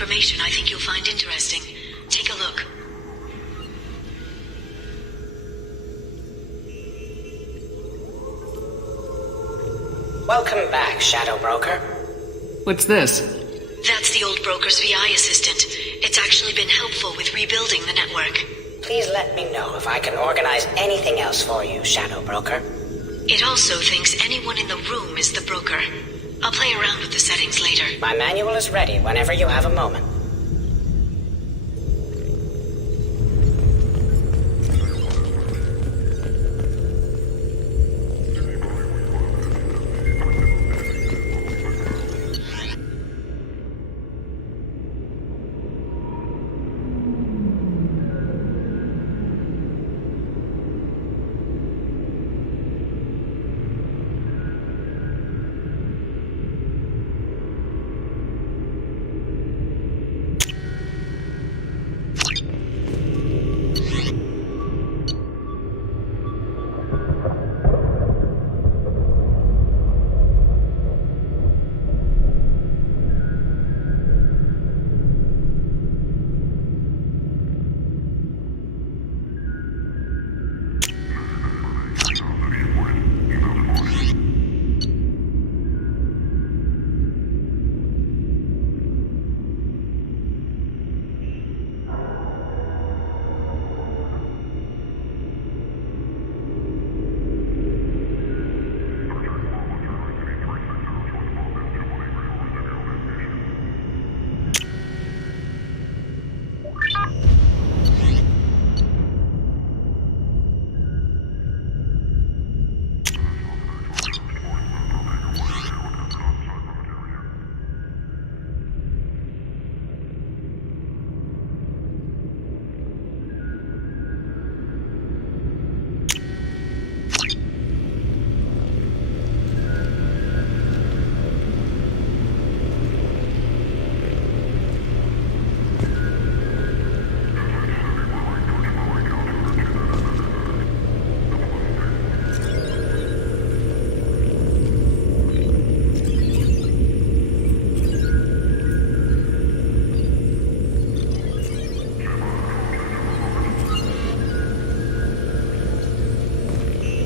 information I think you'll find interesting. Take a look. Welcome back, Shadow Broker. What's this? That's the old broker's VI assistant. It's actually been helpful with rebuilding the network. Please let me know if I can organize anything else for you, Shadow Broker. It also thinks anyone in the room is the broker. I'll play around with the settings later. My manual is ready whenever you have a moment.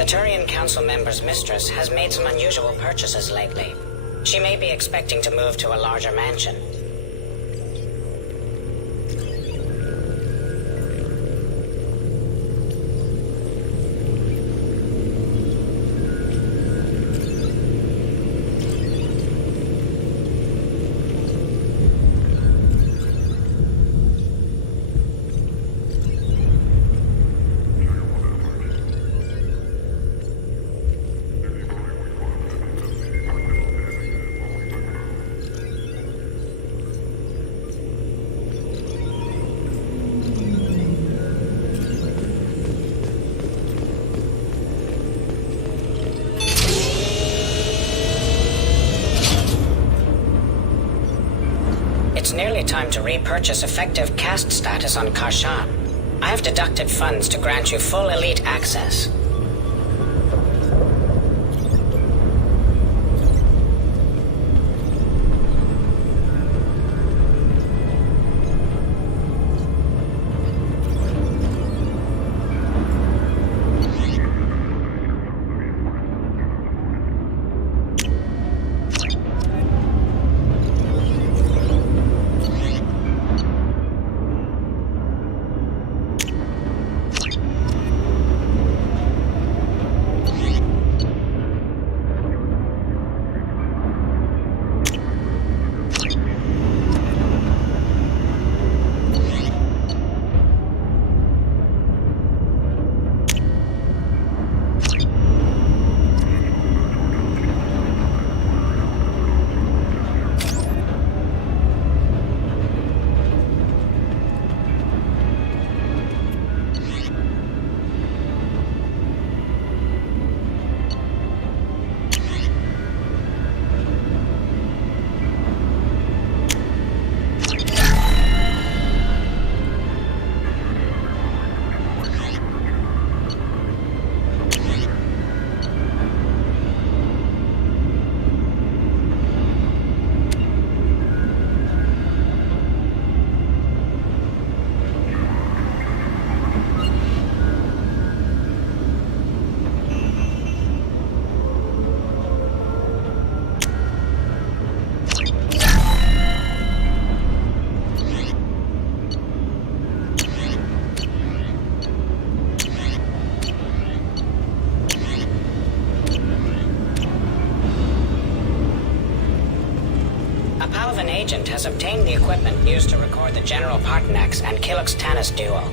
The Turian Council member's mistress has made some unusual purchases lately. She may be expecting to move to a larger mansion. It's nearly time to repurchase effective caste status on Karshan. I have deducted funds to grant you full elite access. agent has obtained the equipment used to record the General Partenax and Killux Tanis duo.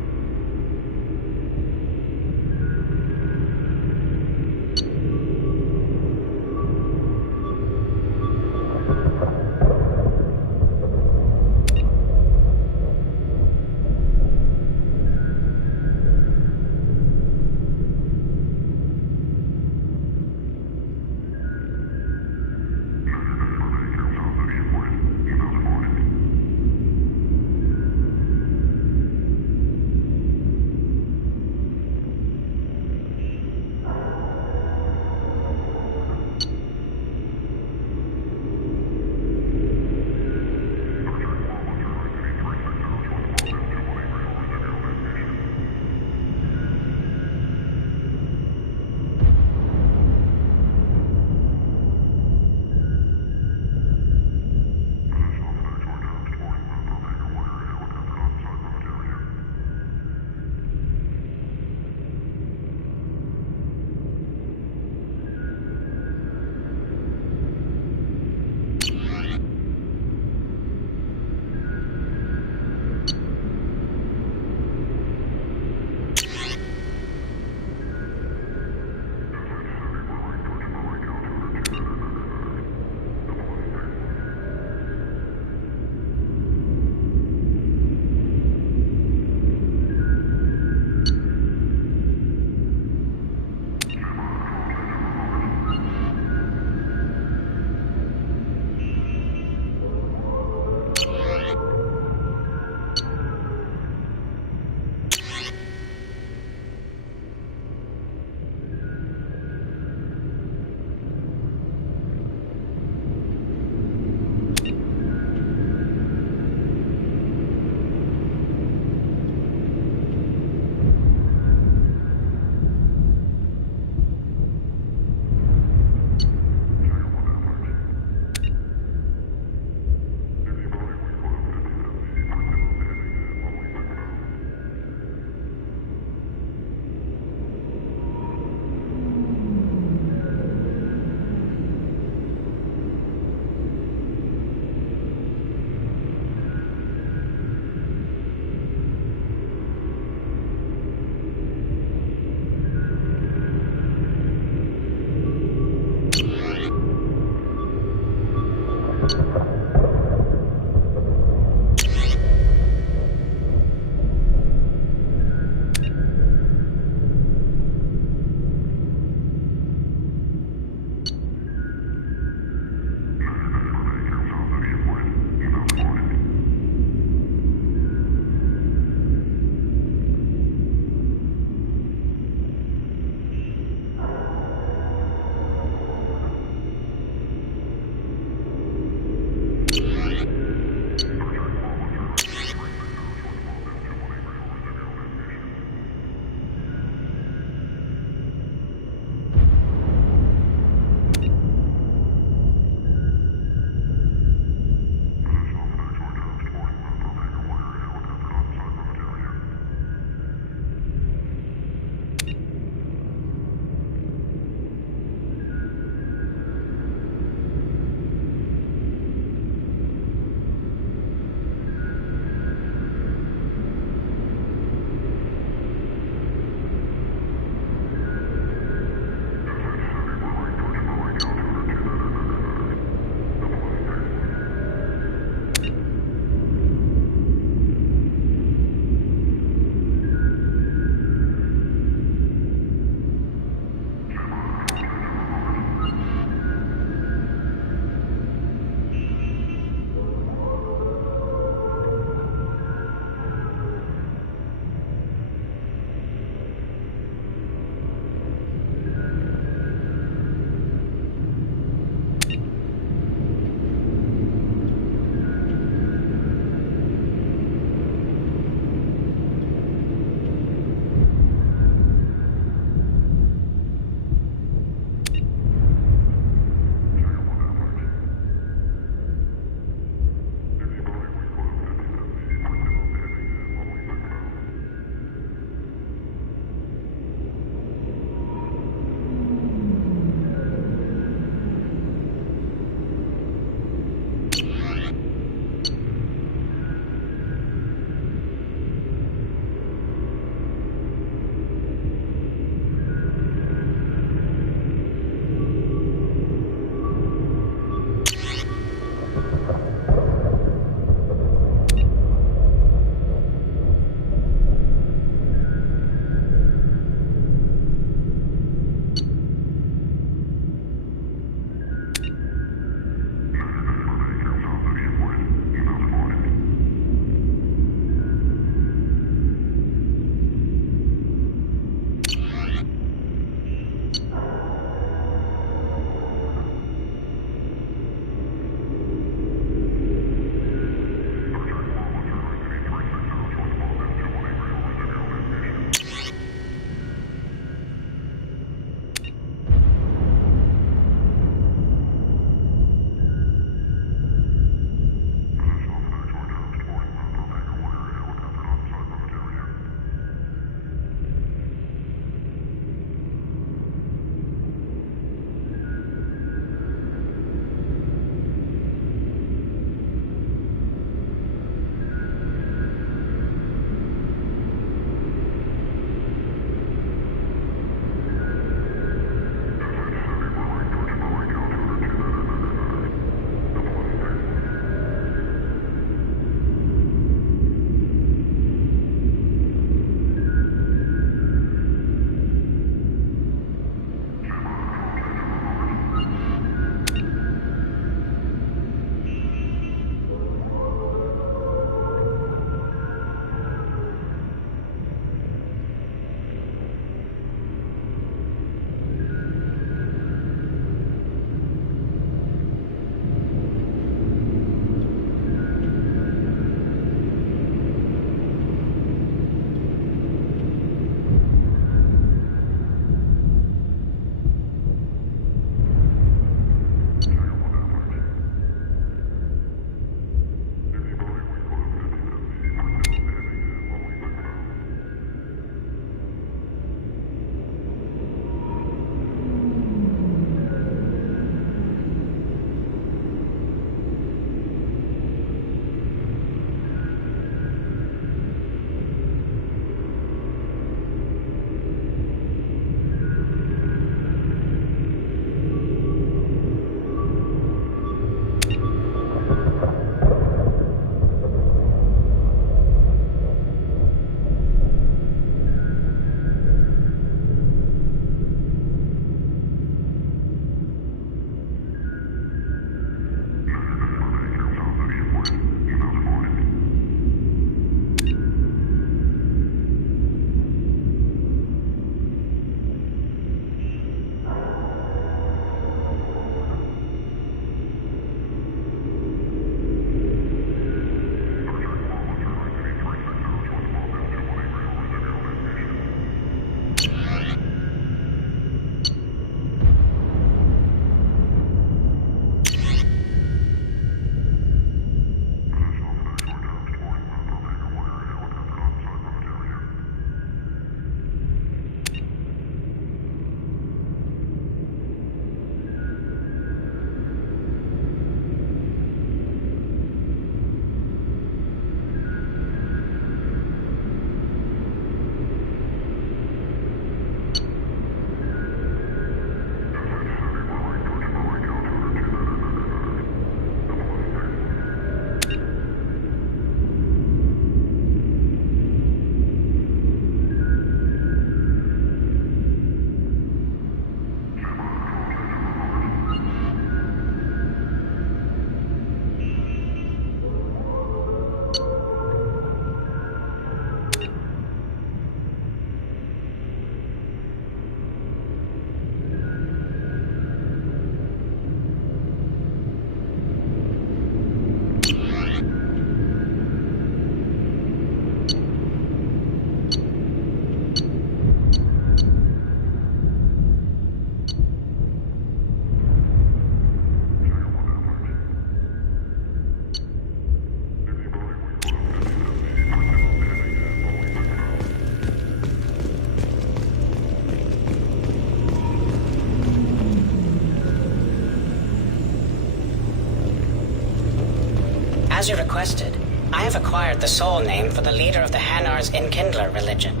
As you requested, I have acquired the soul name for the leader of the Hanar's Enkindler religion.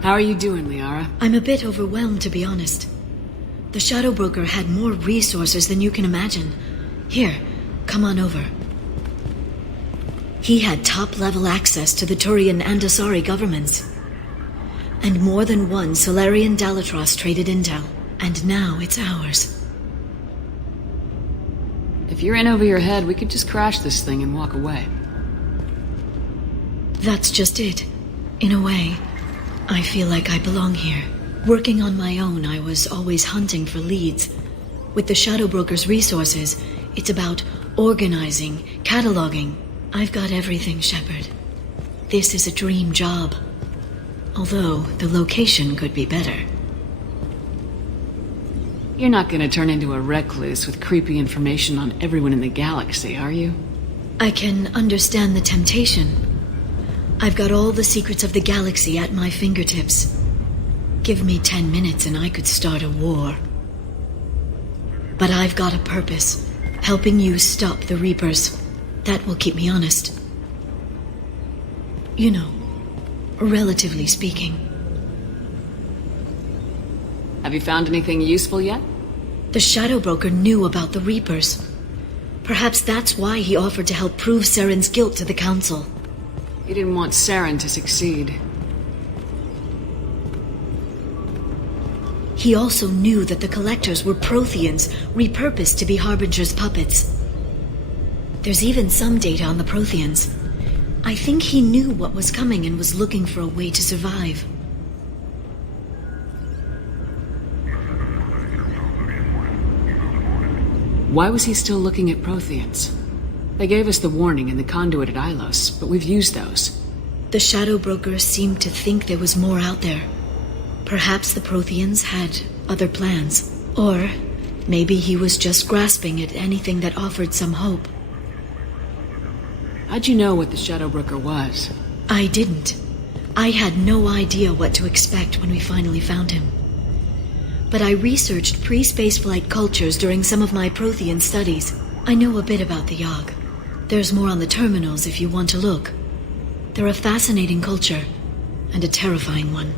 How are you doing, Liara? I'm a bit overwhelmed, to be honest. The Shadow Broker had more resources than you can imagine. Here, come on over. He had top-level access to the Turian and Asari governments. And more than one Solarian Dalatros traded intel. And now it's ours. If you're in over your head, we could just crash this thing and walk away. That's just it. In a way, I feel like I belong here. Working on my own, I was always hunting for leads. With the Shadow Broker's resources, it's about organizing, cataloging. I've got everything, Shepard. This is a dream job. Although, the location could be better. You're not gonna turn into a recluse with creepy information on everyone in the galaxy, are you? I can understand the temptation. I've got all the secrets of the galaxy at my fingertips. Give me 10 minutes and I could start a war. But I've got a purpose, helping you stop the Reapers. That will keep me honest. You know, relatively speaking. Have you found anything useful yet? The Shadow Broker knew about the Reapers. Perhaps that's why he offered to help prove Saren's guilt to the Council. He didn't want Saren to succeed. He also knew that the Collectors were Protheans, repurposed to be Harbinger's puppets. There's even some data on the Protheans. I think he knew what was coming and was looking for a way to survive. Why was he still looking at Protheans? They gave us the warning in the conduit at Ilos, but we've used those. The Shadow Broker seemed to think there was more out there. Perhaps the Protheans had other plans. Or maybe he was just grasping at anything that offered some hope. How'd you know what the Shadow Broker was? I didn't. I had no idea what to expect when we finally found him. But I researched pre-spaceflight cultures during some of my Prothean studies. I know a bit about the Yogg. There's more on the terminals if you want to look. They're a fascinating culture, and a terrifying one.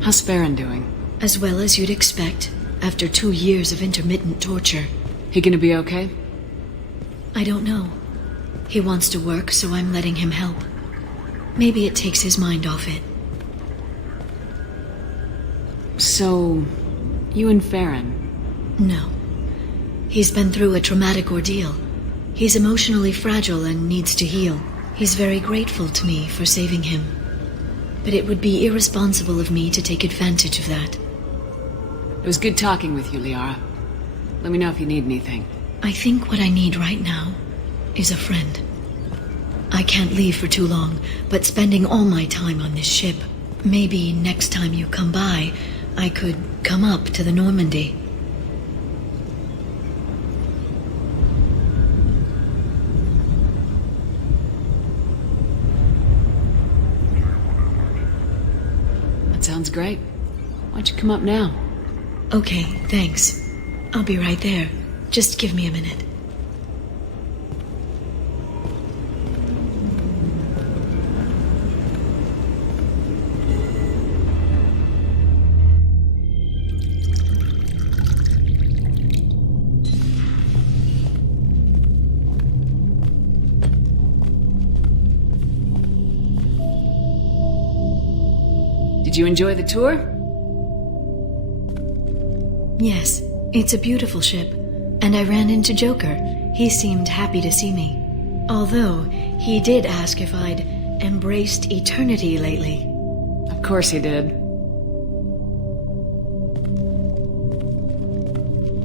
How's Farron doing? As well as you'd expect, after 2 years of intermittent torture. He gonna be okay? I don't know. He wants to work, so I'm letting him help. Maybe it takes his mind off it. So, you and Farron? No. He's been through a traumatic ordeal. He's emotionally fragile and needs to heal. He's very grateful to me for saving him. But it would be irresponsible of me to take advantage of that. It was good talking with you, Liara. Let me know if you need anything. I think what I need right now is a friend. I can't leave for too long, but spending all my time on this ship. Maybe next time you come by, I could come up to the Normandy. That sounds great. Why don't you come up now? Okay, thanks. I'll be right there. Just give me a minute. Did you enjoy the tour? Yes, it's a beautiful ship. And I ran into Joker. He seemed happy to see me. Although, he did ask if I'd embraced eternity lately. Of course he did.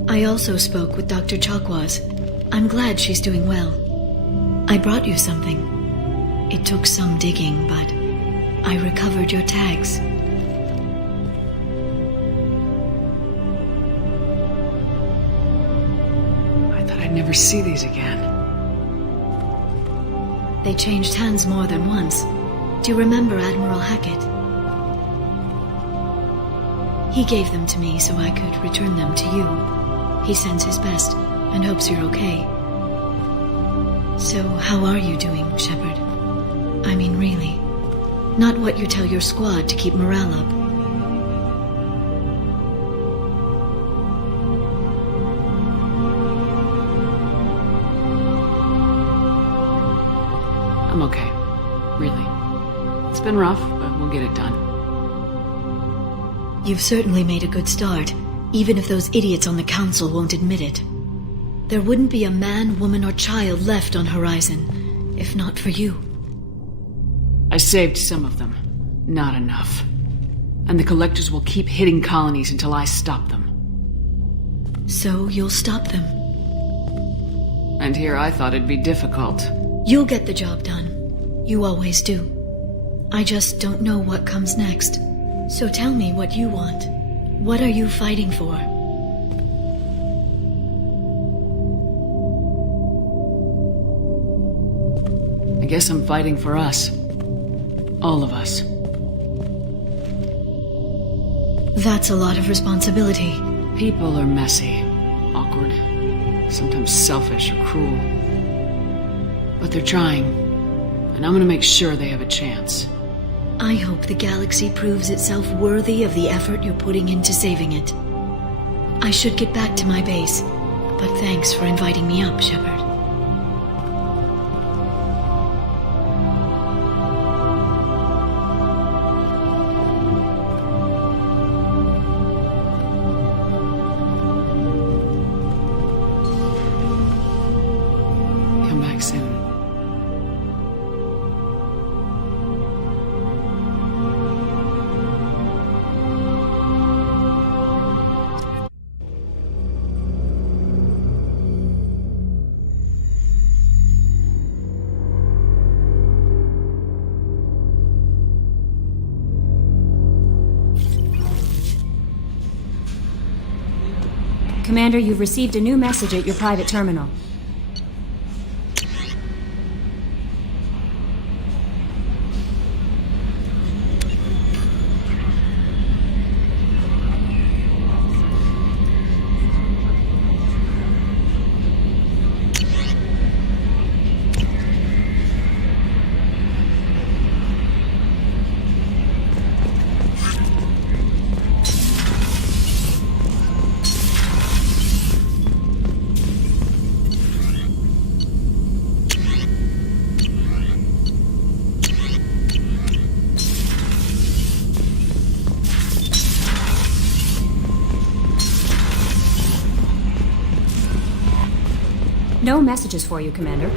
I also spoke with Dr. Chakwas. I'm glad she's doing well. I brought you something. It took some digging, but I recovered your tags. I thought I'd never see these again. They changed hands more than once. Do you remember Admiral Hackett? He gave them to me so I could return them to you. He sends his best and hopes you're okay. So, how are you doing, Shepard? I mean, really. Not what you tell your squad to keep morale up. I'm okay. Really. It's been rough, but we'll get it done. You've certainly made a good start, even if those idiots on the council won't admit it. There wouldn't be a man, woman, or child left on Horizon, if not for you. I saved some of them. Not enough. And the Collectors will keep hitting colonies until I stop them. So you'll stop them. And here I thought it'd be difficult. You'll get the job done. You always do. I just don't know what comes next. So tell me what you want. What are you fighting for? I guess I'm fighting for us. All of us. That's a lot of responsibility. People are messy, awkward, sometimes selfish or cruel. But they're trying, and I'm gonna make sure they have a chance. I hope the galaxy proves itself worthy of the effort you're putting into saving it. I should get back to my base, but thanks for inviting me up, Shepard. Come back soon. Commander, you've received a new message at your private terminal. No messages for you, Commander.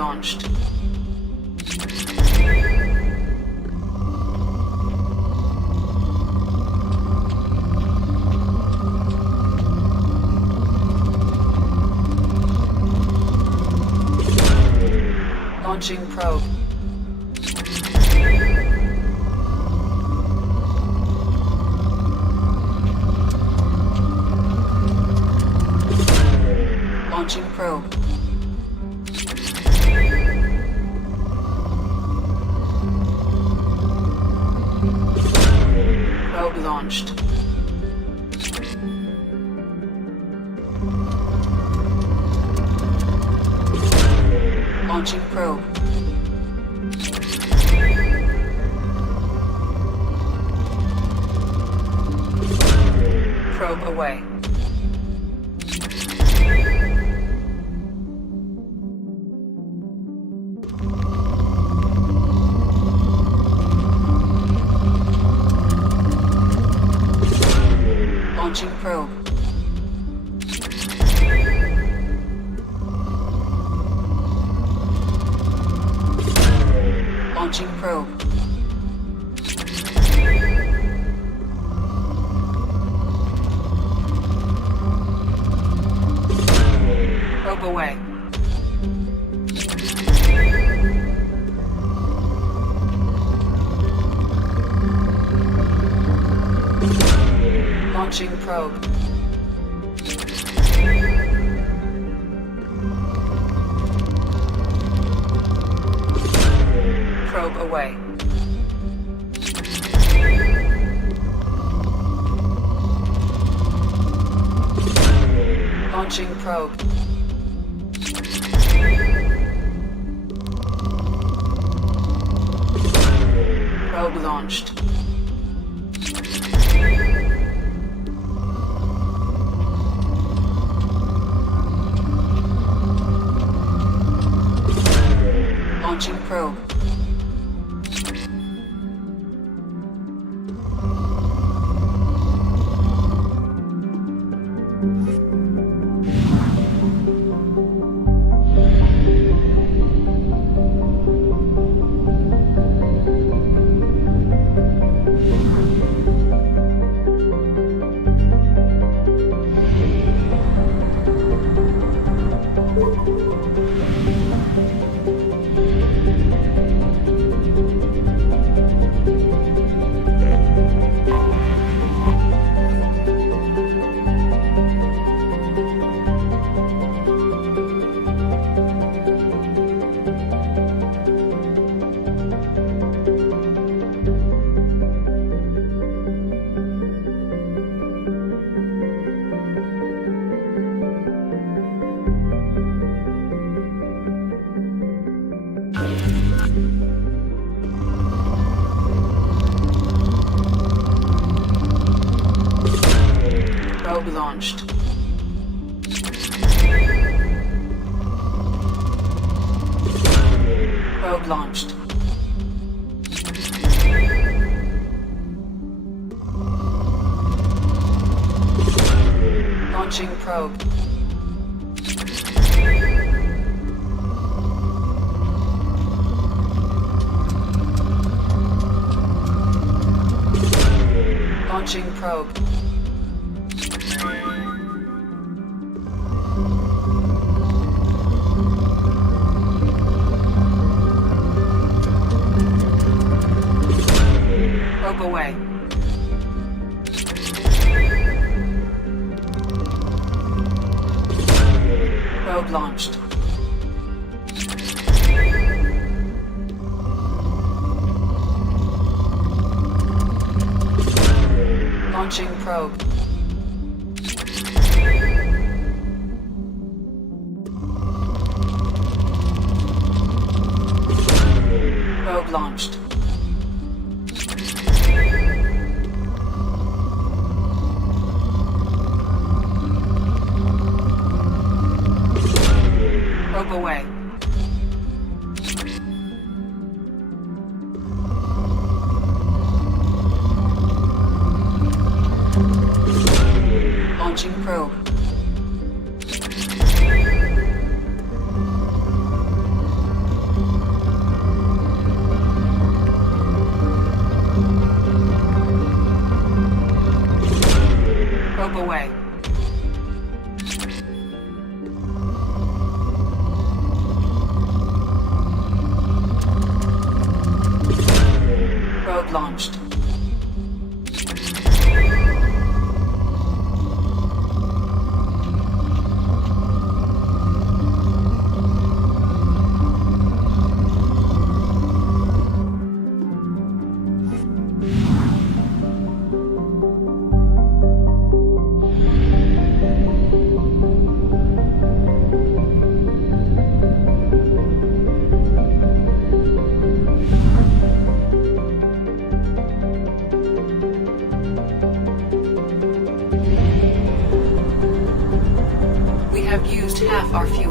launched. Launching probe. Launching probe. Probe launched. Launching probe. Probe away. Launching probe. Launching probe. Probe away. Launching probe. Probe away. Launching probe. Probe launched. Launching probe. Probe launched. Probe launched. Launching probe. Launching probe. Probe away. Probe launched. Launching probe. Probe launched. Probe away. Launching probe. off our fuel.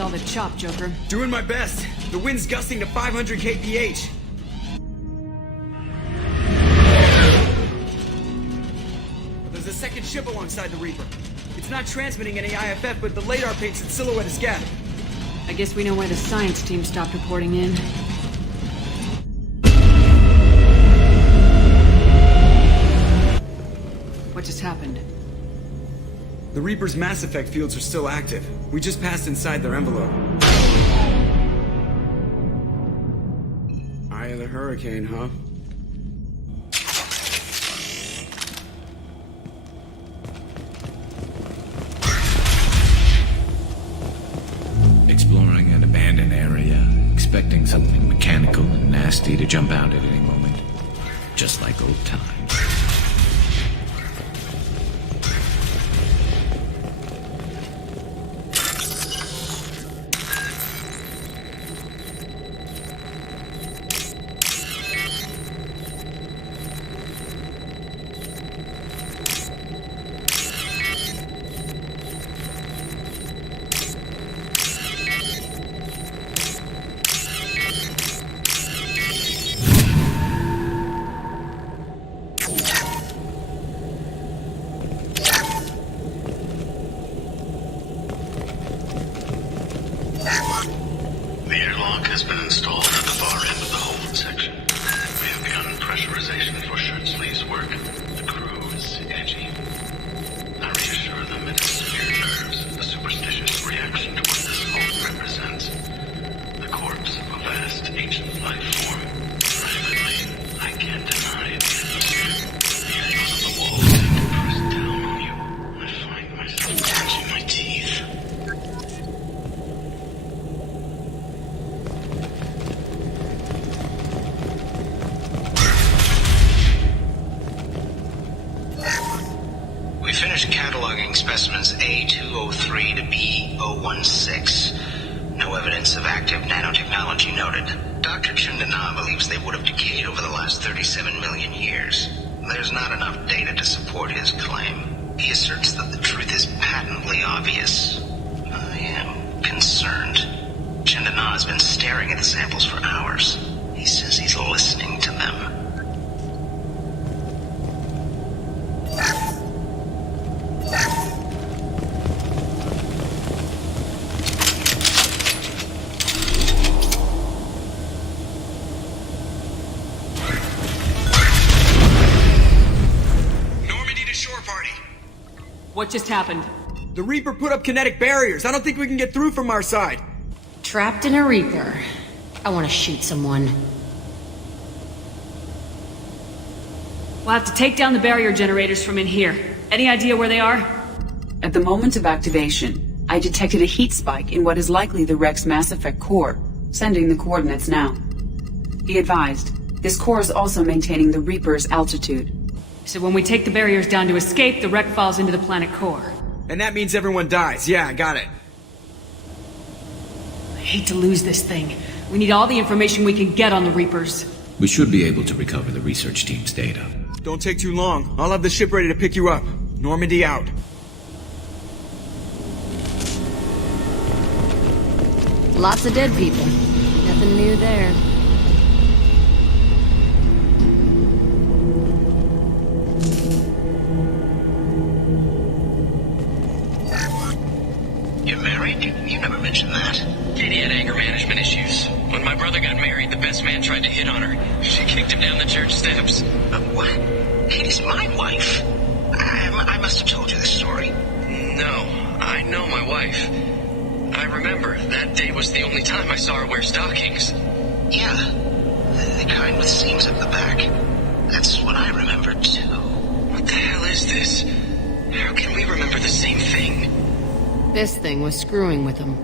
with all the chop, Joker? Doing my best. The wind's gusting to 500 kph. There's a second ship alongside the Reaper. It's not transmitting any IFF, but the radar paints its silhouette as Geth. I guess we know why the science team stopped reporting in. What just happened? The Reaper's Mass Effect fields are still active. We just passed inside their envelope. Eye of the Hurricane, huh? Exploring an abandoned area, expecting something mechanical and nasty to jump out at any moment. Just like old times. The airlock has been installed at the far end of the hold section. We have begun pressurization for shirt sleeves work. The crew is edgy. I reassure them it is severe nerves, a superstitious reaction to what this hold represents. The corpse of a vast ancient life form. Privately, I can't deny the atmosphere. The angles of the walls seem to press down on you. I find myself clenching my teeth. We finished cataloging specimens A203 to B016. No evidence of active nanotechnology noted. Dr. Chundana believes they would have decayed over the last 37 million years. There's not enough data to support his claim. He asserts that the truth is patently obvious. I am concerned. Chundana has been staring at the samples for hours. He says he's listening to them. What just happened? The Reaper put up kinetic barriers. I don't think we can get through from our side. Trapped in a Reaper. I want to shoot someone. We'll have to take down the barrier generators from in here. Any idea where they are? At the moment of activation, I detected a heat spike in what is likely the Rex Mass Effect core, sending the coordinates now. Be advised, this core is also maintaining the Reaper's altitude. So when we take the barriers down to escape, the wreck falls into the planet core. And that means everyone dies. Yeah, I got it. I hate to lose this thing. We need all the information we can get on the Reapers. We should be able to recover the research team's data. Don't take too long. I'll have the ship ready to pick you up. Normandy out. Lots of dead people. Nothing new there. You're married? You never mentioned that. Katie had anger management issues. When my brother got married, the best man tried to hit on her. She kicked him down the church steps. What? Katie's my wife. I must have told you this story. No, I know my wife. I remember that day was the only time I saw her wear stockings. Yeah, the kind with seams up the back. That's what I remember too. What the hell is this? How can we remember the same thing? This thing was screwing with them.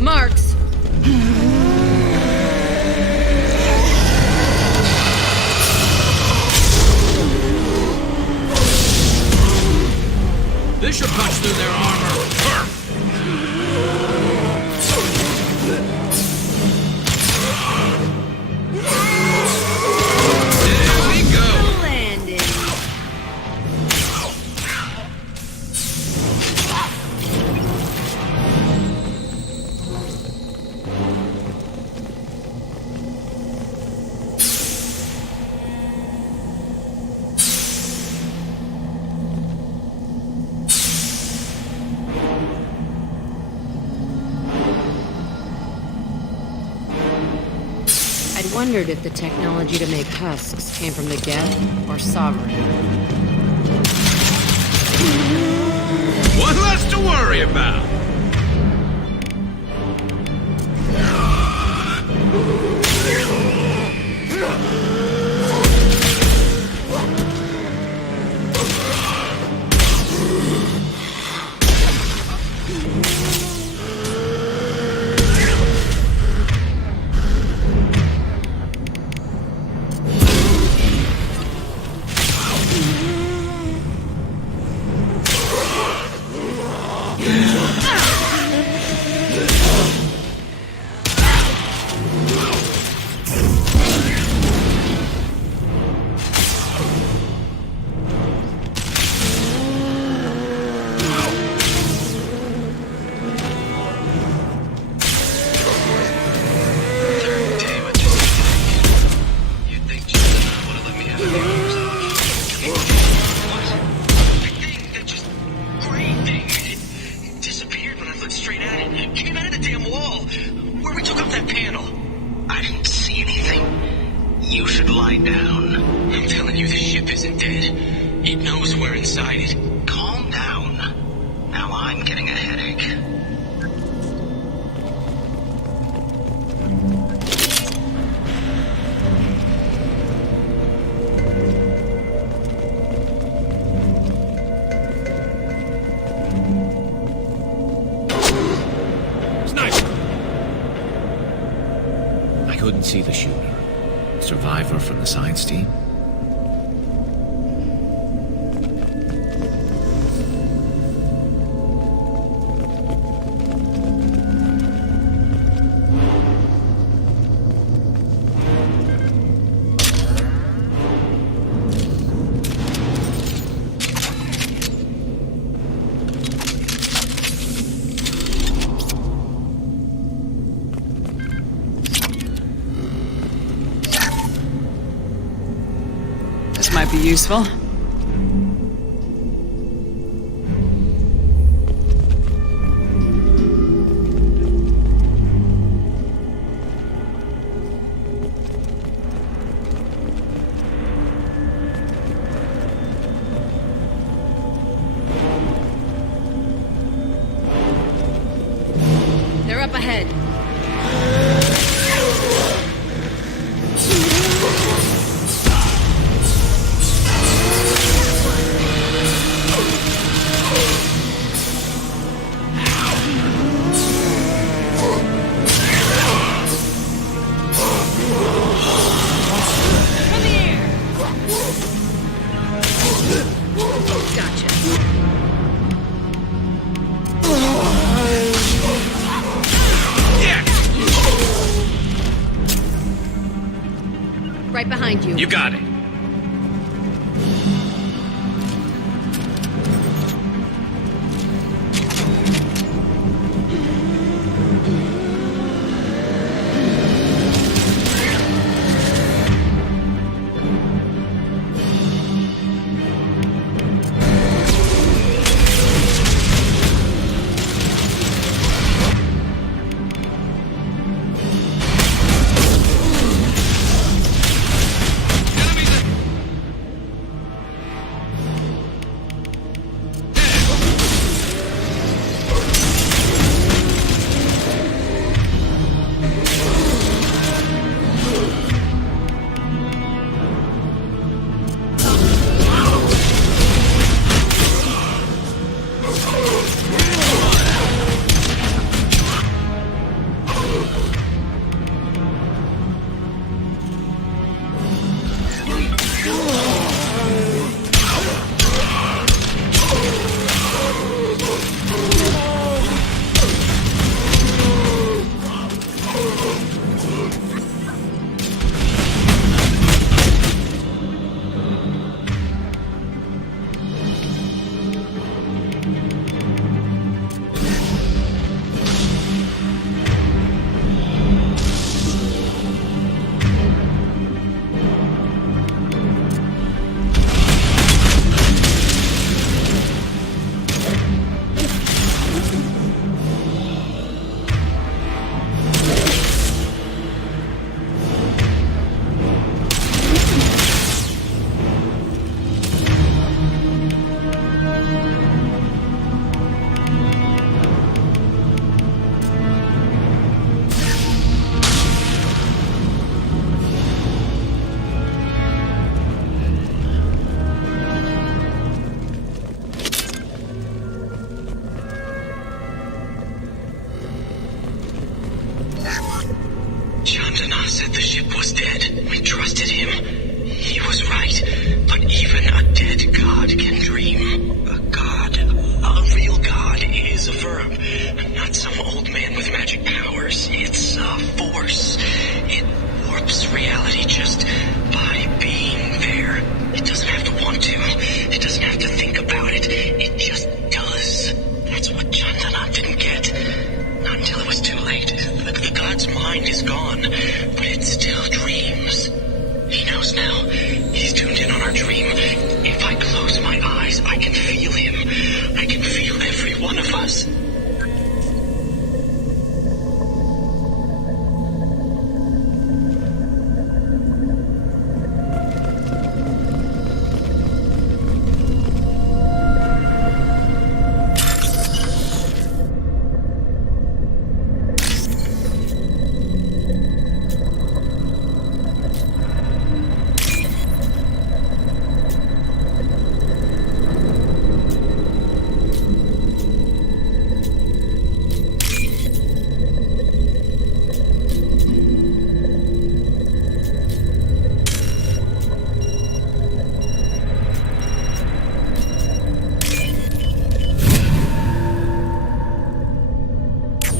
Marks. Wondered if the technology to make husks came from the Geth or Sovereign. One less to worry about! See the shooter. Survivor from the science team? Might be useful. They're up ahead. Right behind you. You got it. Enemy said the ship was dead. We trusted him. He was right. But even a dead god can dream. A god, a real god, is a verb. Not some old man with magic powers. It's a force. It warps reality just by being there. It doesn't have to want to. It doesn't have to think about it. It just does. That's what Chandana didn't get. Not until it was too late. The god's mind is gone, but it still dreams. He knows now. He's tuned in on our dream. If I close my eyes, I can feel him. I can feel every one of us.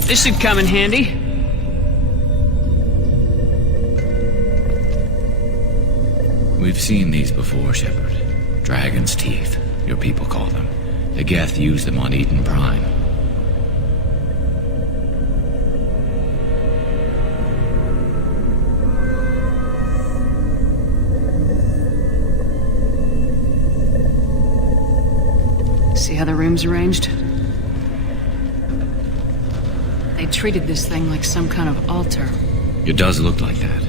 This should come in handy. We've seen these before, Shepard. Dragon's teeth, your people call them. The Geth used them on Eden Prime. See how the room's arranged? They treated this thing like some kind of altar. It does look like that.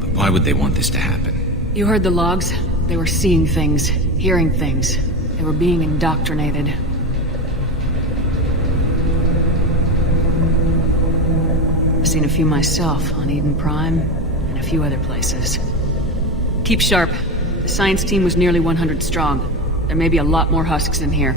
But why would they want this to happen? You heard the logs? They were seeing things, hearing things. They were being indoctrinated. I've seen a few myself on Eden Prime and a few other places. Keep sharp. The science team was nearly 100 strong. There may be a lot more husks in here.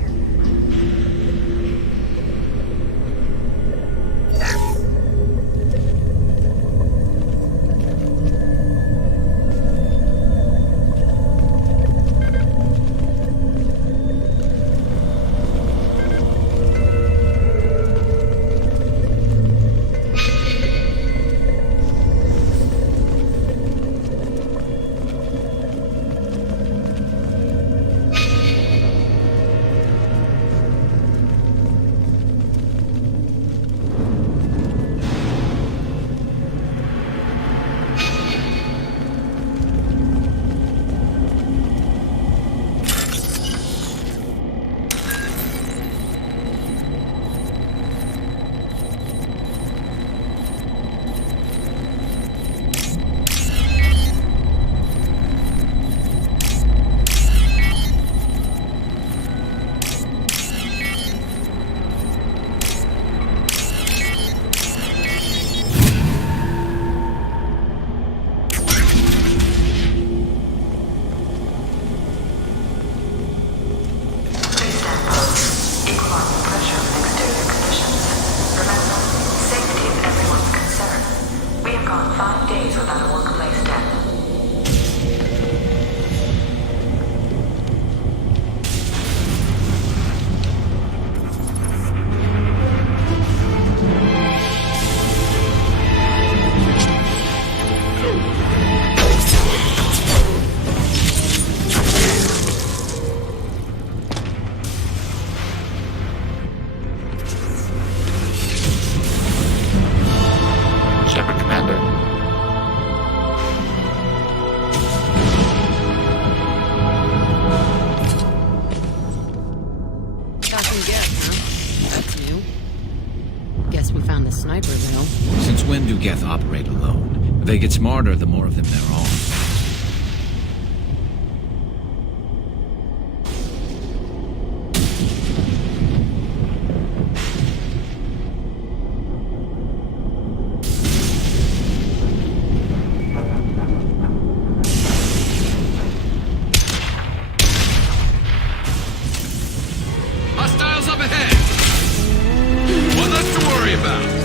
Since when do Geth operate alone? They get smarter the more of them there are. Hostiles up ahead! One less to worry about.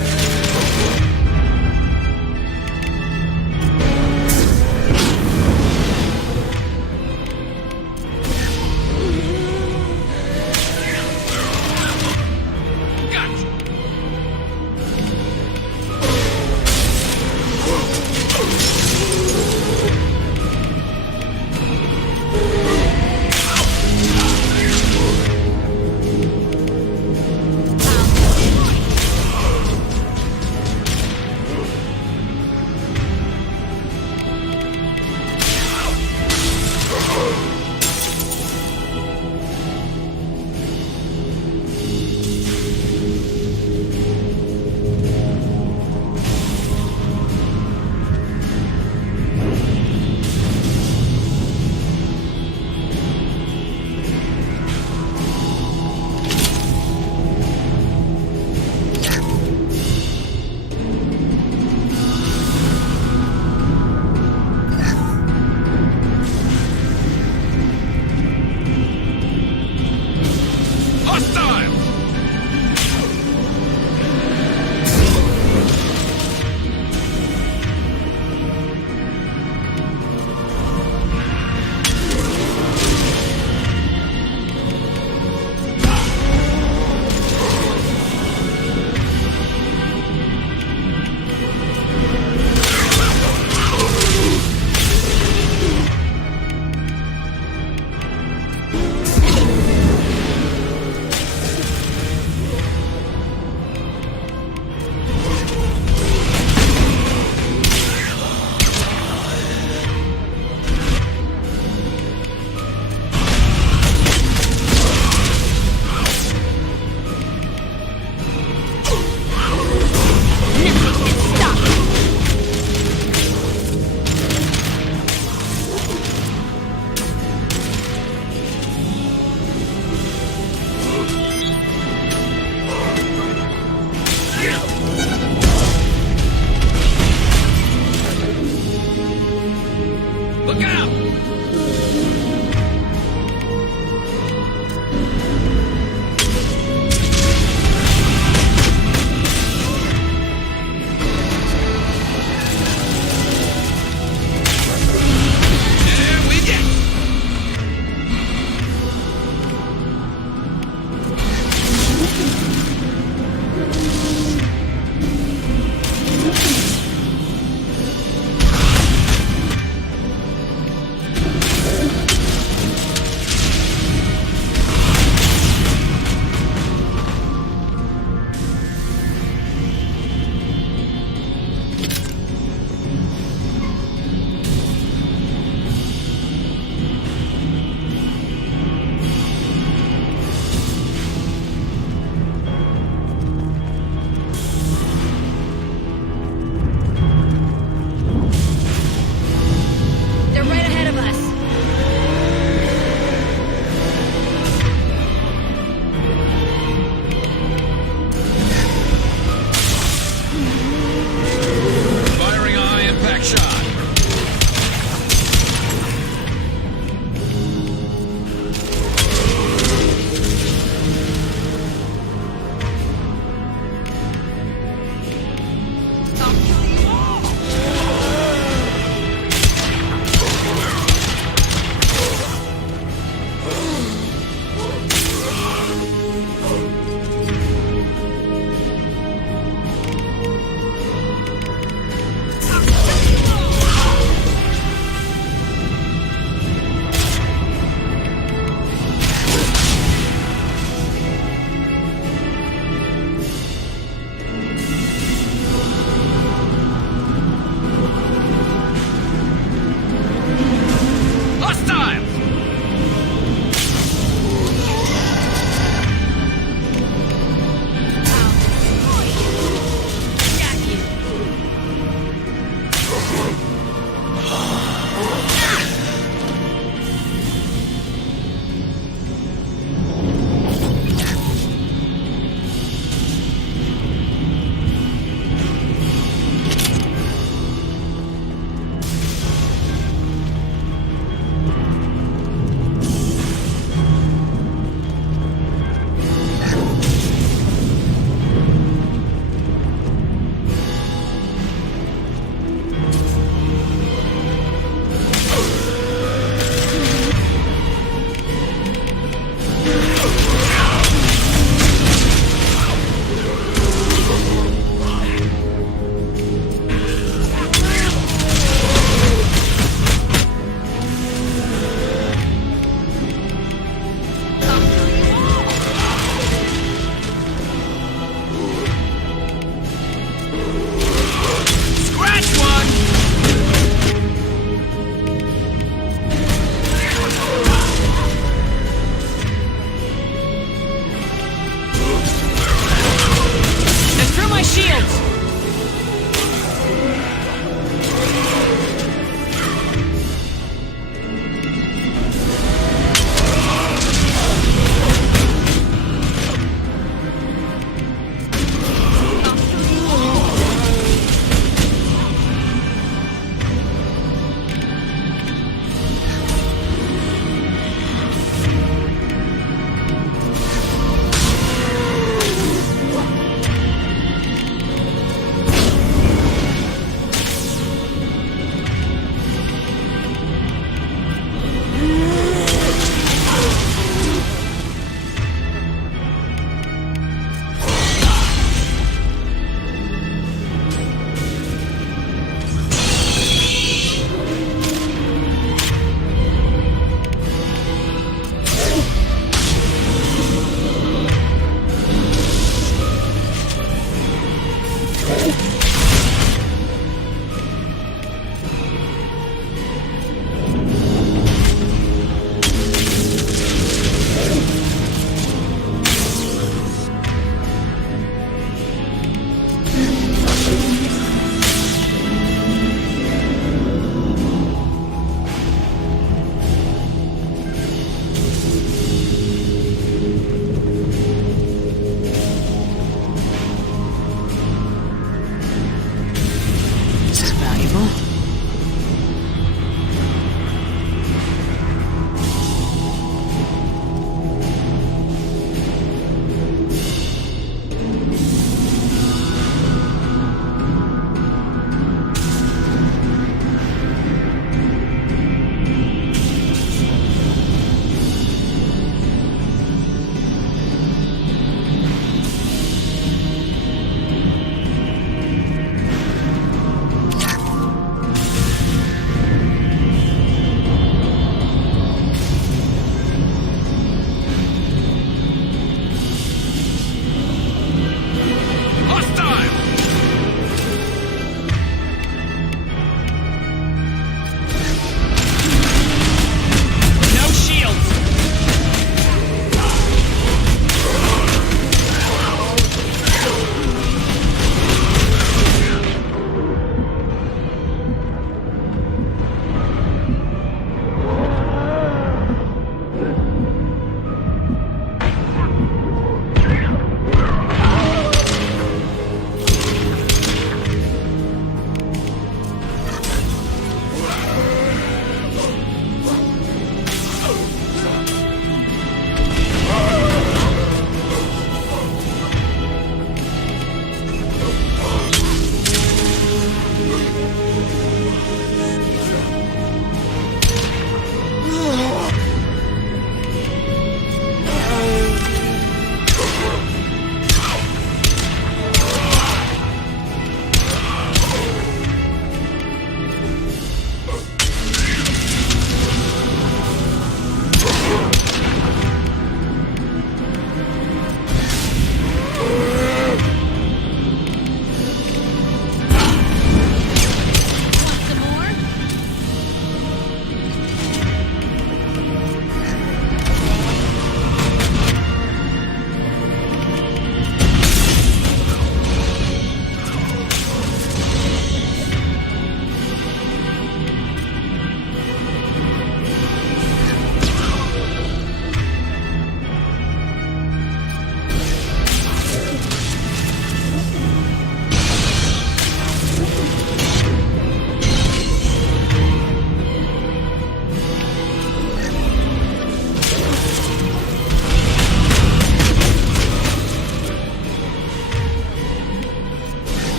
This is valuable.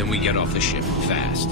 Then we get off the ship fast.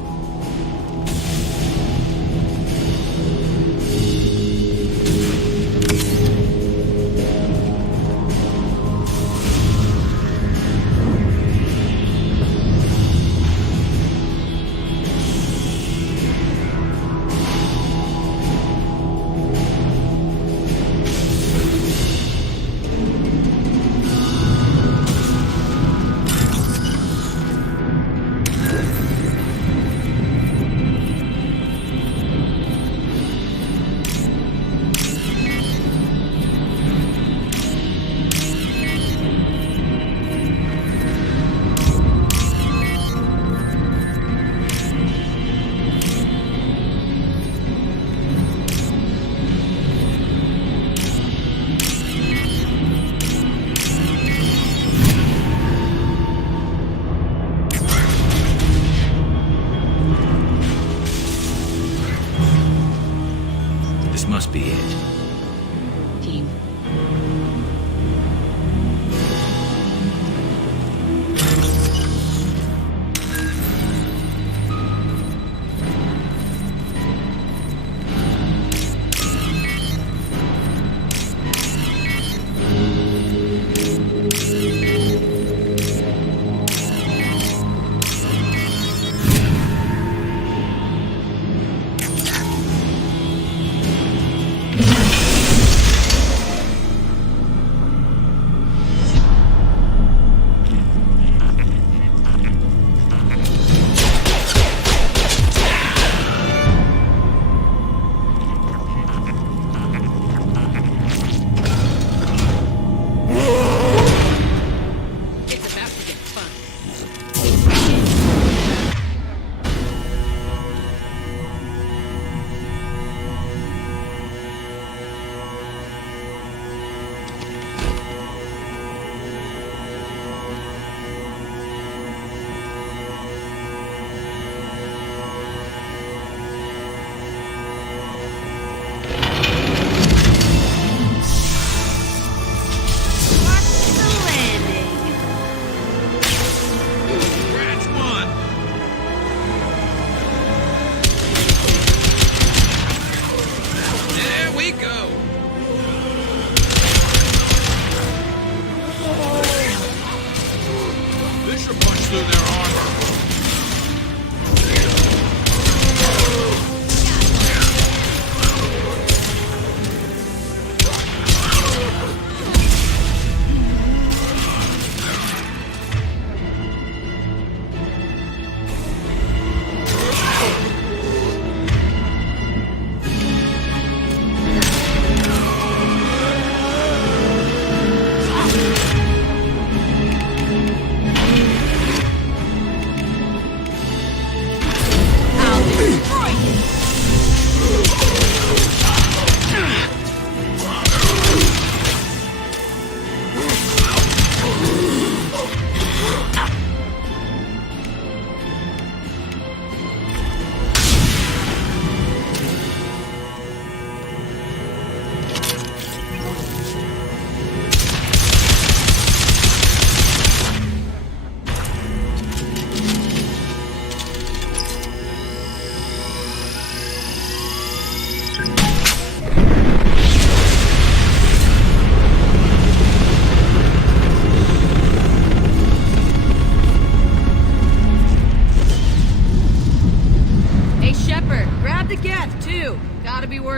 Must be it. Team.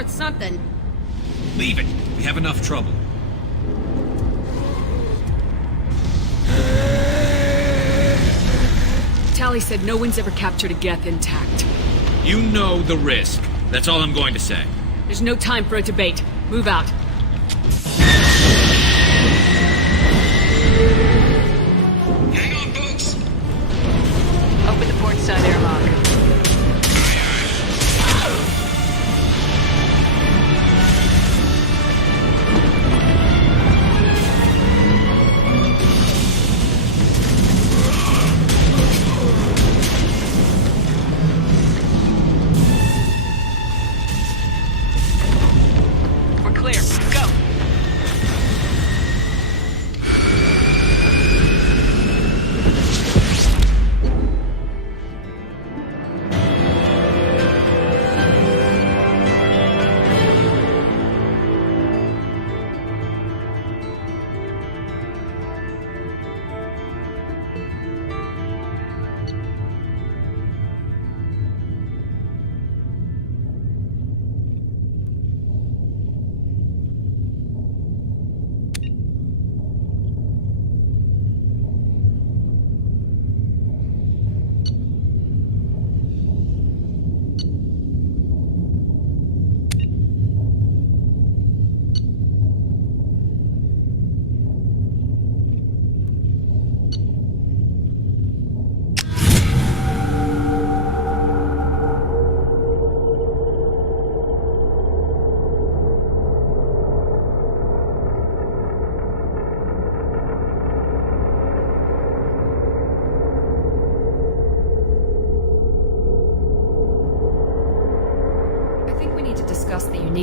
Something. Leave it. We have enough trouble. Tally said no one's ever captured a Geth intact. You know the risk. That's all I'm going to say. There's no time for a debate. Move out. Hang on, folks. Open the port side airlock.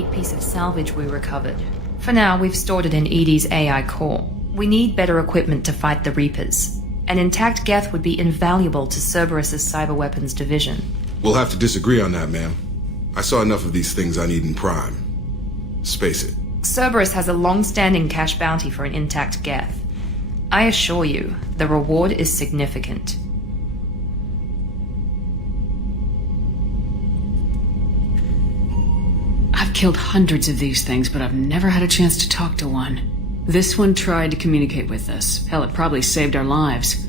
unique piece of salvage we recovered. For now, we've stored it in EDI's AI core. We need better equipment to fight the Reapers. An intact Geth would be invaluable to Cerberus' cyber weapons division. We'll have to disagree on that, ma'am. I saw enough of these things on Eden Prime. Space it. Cerberus has a long-standing cash bounty for an intact Geth. I assure you, the reward is significant. I've killed hundreds of these things, but I've never had a chance to talk to one. This one tried to communicate with us. Hell, it probably saved our lives.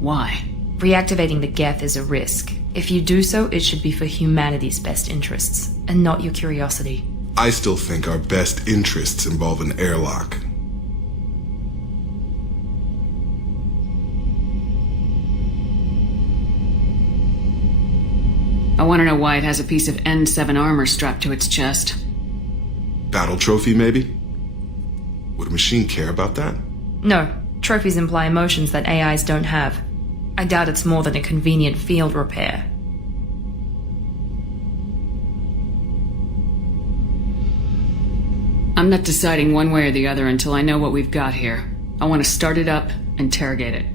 Why? Reactivating the Geth is a risk. If you do so, it should be for humanity's best interests, and not your curiosity. I still think our best interests involve an airlock. I want to know why it has a piece of N7 armor strapped to its chest. Battle trophy, maybe? Would a machine care about that? No. Trophies imply emotions that AIs don't have. I doubt it's more than a convenient field repair. I'm not deciding one way or the other until I know what we've got here. I want to start it up, interrogate it.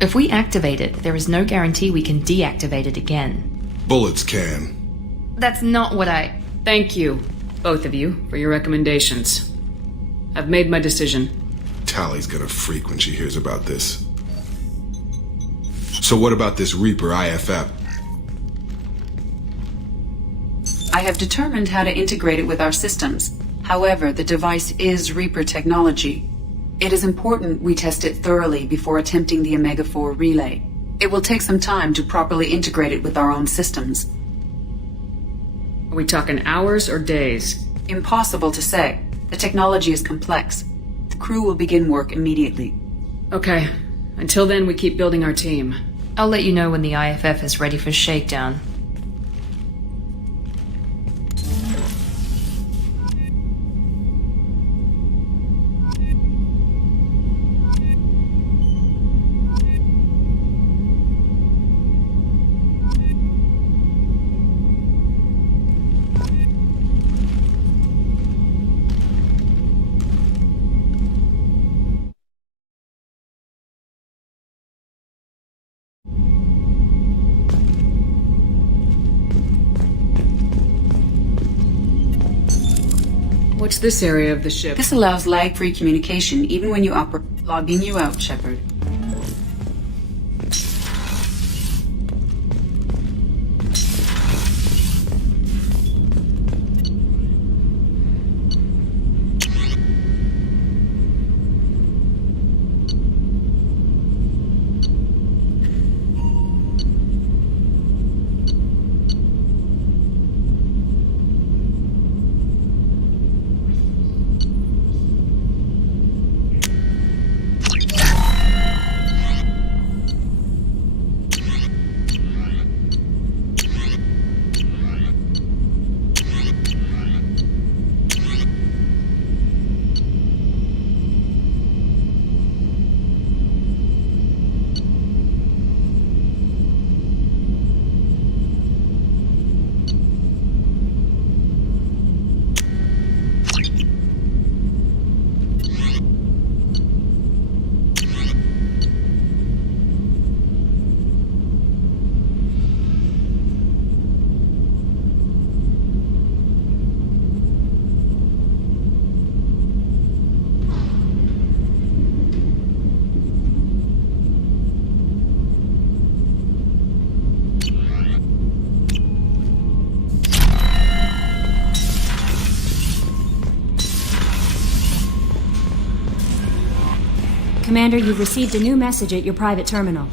If we activate it, there is no guarantee we can deactivate it again. Bullets can. That's not what I... Thank you, both of you, for your recommendations. I've made my decision. Tally's gonna freak when she hears about this. So what about this Reaper IFF? I have determined how to integrate it with our systems. However, the device is Reaper technology. It is important we test it thoroughly before attempting the Omega-4 relay. It will take some time to properly integrate it with our own systems. Are we talking hours or days? Impossible to say. The technology is complex. The crew will begin work immediately. Okay. Until then, we keep building our team. I'll let you know when the IFF is ready for shakedown. What's this area of the ship? This allows lag-free communication even when you operate. Logging you out, Shepard. Commander, you've received a new message at your private terminal.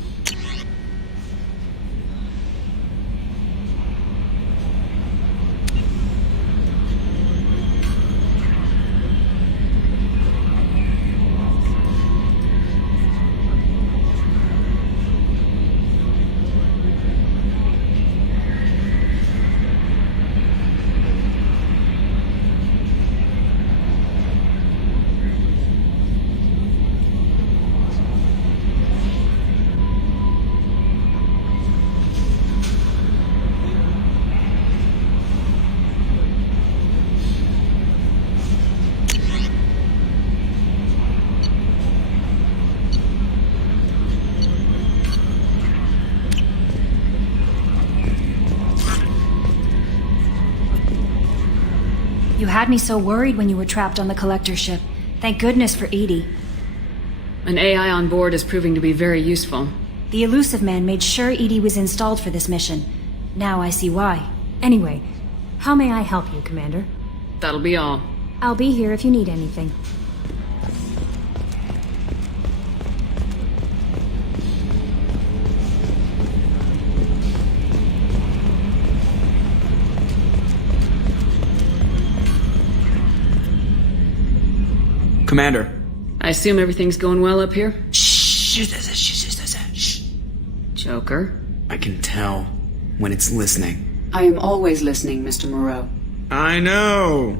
had me so worried when you were trapped on the collector ship. Thank goodness for Edie. An AI on board is proving to be very useful. The Elusive Man made sure Edie was installed for this mission. Now I see why. Anyway, how may I help you, Commander? That'll be all. I'll be here if you need anything. Commander. I assume everything's going well up here? Shh. Joker? I can tell when it's listening. I am always listening, Mr. Moreau. I know.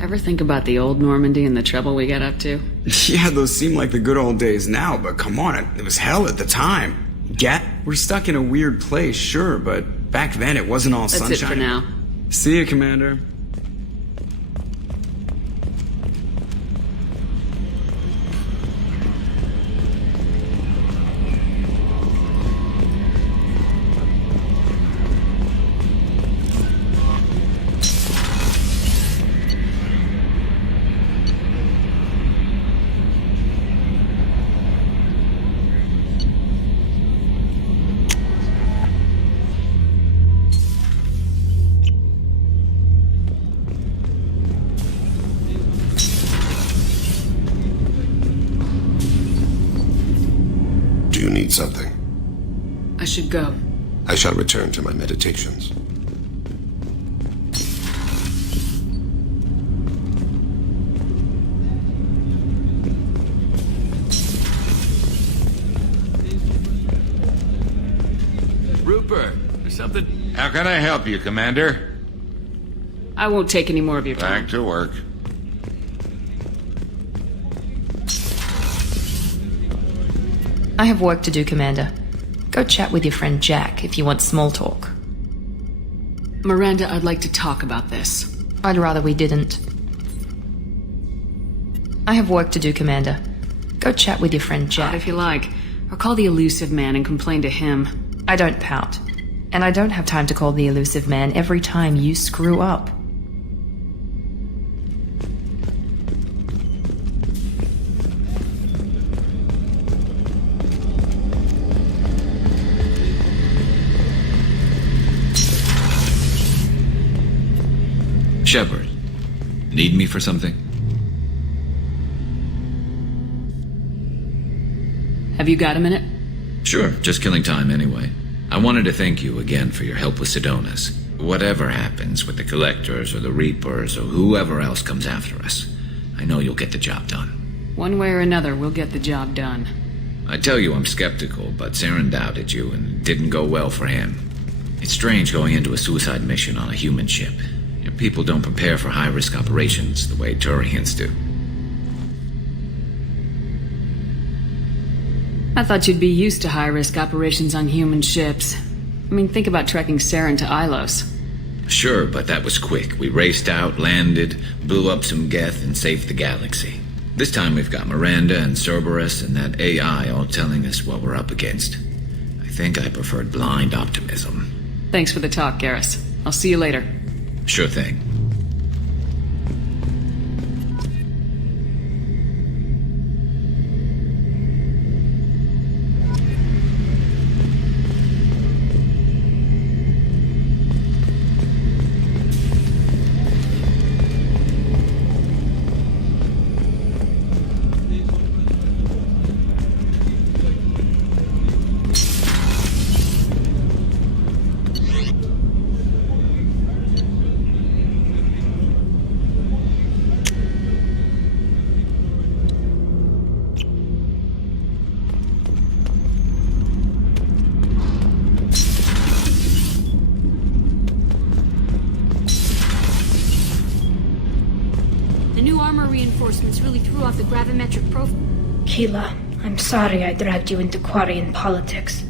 Ever think about the old Normandy and the trouble we got up to? Yeah, those seem like the good old days now, but come on, it was hell at the time. Get? We're stuck in a weird place, sure, but back then it wasn't all sunshine. That's it for now. See you, Commander. Need something. I should go. I shall return to my meditations. Rupert, there's something... How can I help you, Commander? I won't take any more of your time. Back to work. I have work to do, Commander. Go chat with your friend Jack if you want small talk. Miranda, I'd like to talk about this. I'd rather we didn't. I have work to do, Commander. Go chat with your friend Jack. If you like. Or call the Elusive Man and complain to him. I don't pout. And I don't have time to call the Elusive Man every time you screw up. Shepard, need me for something? Have you got a minute? Sure, just killing time anyway. I wanted to thank you again for your help with Sidonis. Whatever happens with the Collectors or the Reapers or whoever else comes after us, I know you'll get the job done. One way or another, we'll get the job done. I tell you I'm skeptical, but Saren doubted you and it didn't go well for him. It's strange going into a suicide mission on a human ship. Your people don't prepare for high-risk operations the way Turians do. I thought you'd be used to high-risk operations on human ships. I mean, think about trekking Saren to Ilos. Sure, but that was quick. We raced out, landed, blew up some Geth, and saved the galaxy. This time we've got Miranda and Cerberus and that AI all telling us what we're up against. I think I preferred blind optimism. Thanks for the talk, Garrus. I'll see you later. Sure thing. Reinforcements really threw off the gravimetric profile. Keela, I'm sorry I dragged you into Quarian politics.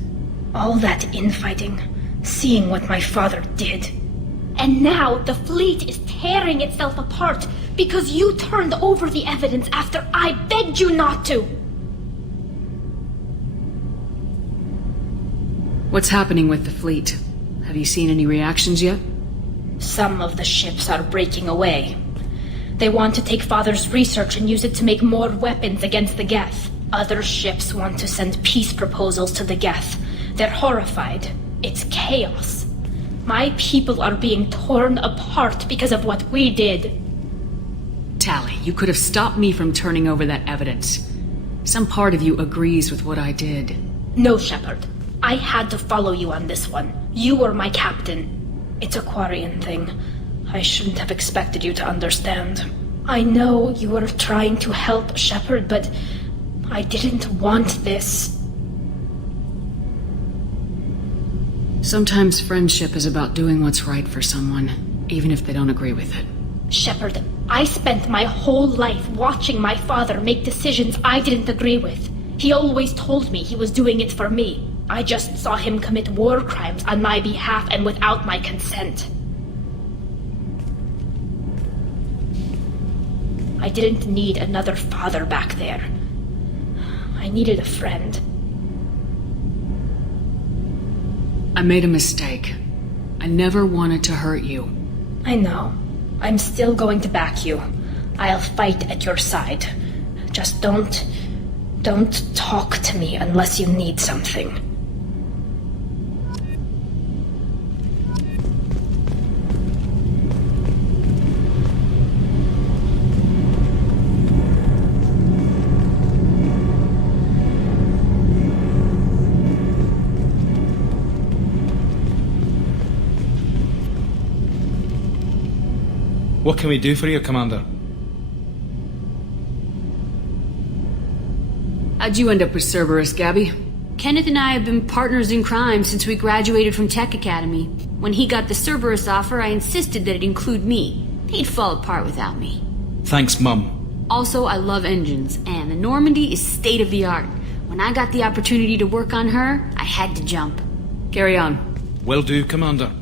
All that infighting, seeing what my father did. And now the fleet is tearing itself apart because you turned over the evidence after I begged you not to. What's happening with the fleet? Have you seen any reactions yet? Some of the ships are breaking away. They want to take Father's research and use it to make more weapons against the Geth. Other ships want to send peace proposals to the Geth. They're horrified. It's chaos. My people are being torn apart because of what we did. Tali, you could have stopped me from turning over that evidence. Some part of you agrees with what I did. No, Shepard. I had to follow you on this one. You were my captain. It's a Quarian thing. I shouldn't have expected you to understand. I know you were trying to help Shepard, but I didn't want this. Sometimes friendship is about doing what's right for someone, even if they don't agree with it. Shepard, I spent my whole life watching my father make decisions I didn't agree with. He always told me he was doing it for me. I just saw him commit war crimes on my behalf and without my consent. I didn't need another father back there. I needed a friend. I made a mistake. I never wanted to hurt you. I know. I'm still going to back you. I'll fight at your side. Just don't talk to me unless you need something. What can we do for you, Commander? How'd you end up with Cerberus, Gabby? Kenneth and I have been partners in crime since we graduated from Tech Academy. When he got the Cerberus offer, I insisted that it include me. He'd fall apart without me. Thanks, Mum. Also, I love engines, and the Normandy is state-of-the-art. When I got the opportunity to work on her, I had to jump. Carry on. Will do, Commander.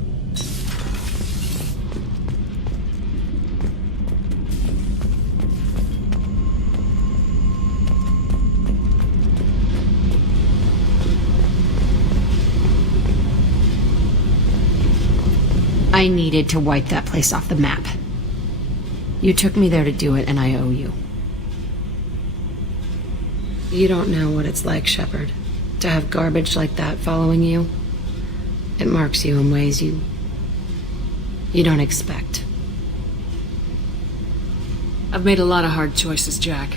I needed to wipe that place off the map. You took me there to do it, and I owe you. You don't know what it's like, Shepard, to have garbage like that following you. It marks you in ways you don't expect. I've made a lot of hard choices, Jack.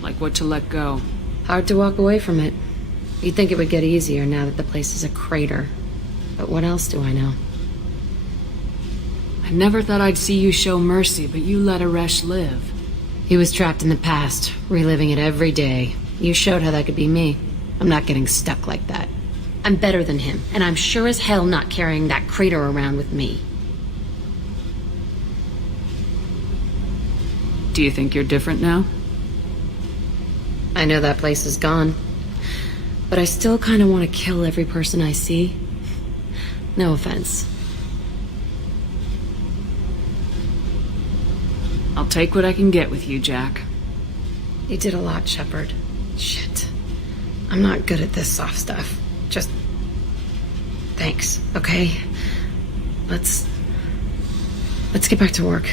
Like what to let go. Hard to walk away from it. You'd think it would get easier now that the place is a crater. But what else do I know? I never thought I'd see you show mercy, but you let Aresh live. He was trapped in the past, reliving it every day. You showed how that could be me. I'm not getting stuck like that. I'm better than him, and I'm sure as hell not carrying that crater around with me. Do you think you're different now? I know that place is gone. But I still kind of want to kill every person I see. No offense. I'll take what I can get with you, Jack. You did a lot, Shepard. Shit. I'm not good at this soft stuff. Just... thanks, okay? Let's get back to work.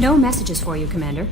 No messages for you, Commander.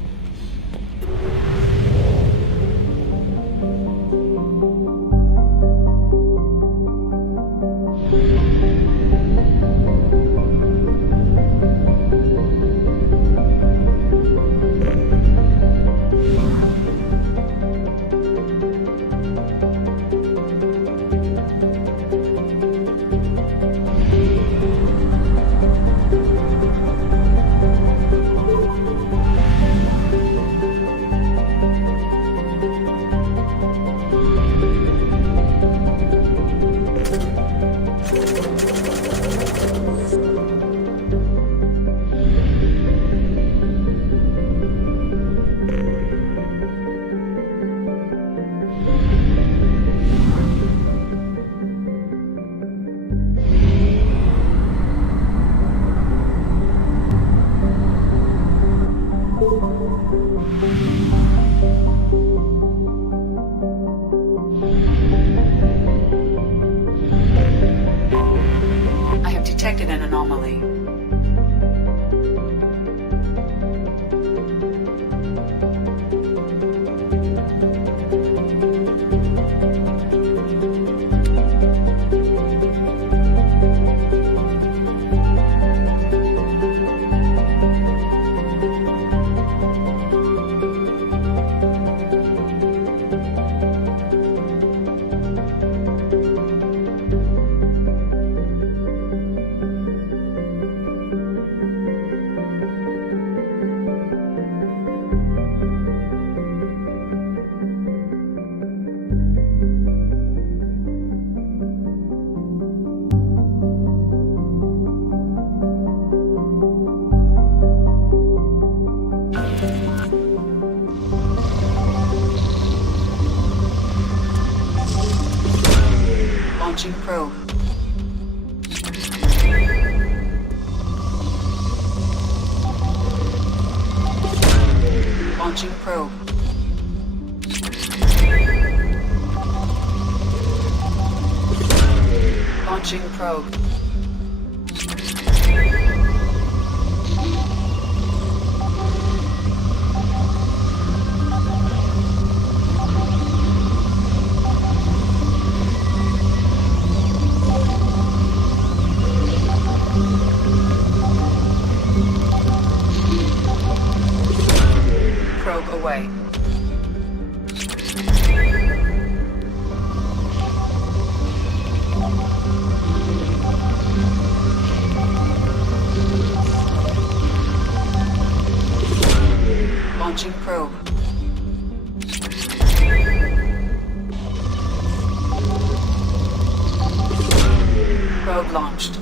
I have detected an anomaly. Launching probe. Launching probe. Launching probe. Probe away. Launching probe. Probe launched.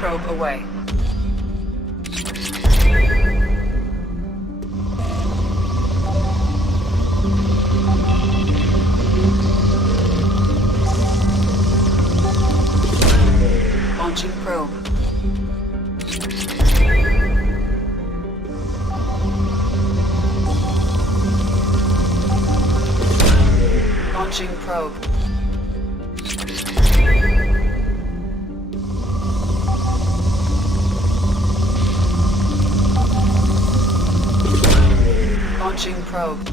Probe away. Launching probe. Launching probe. Launching probe.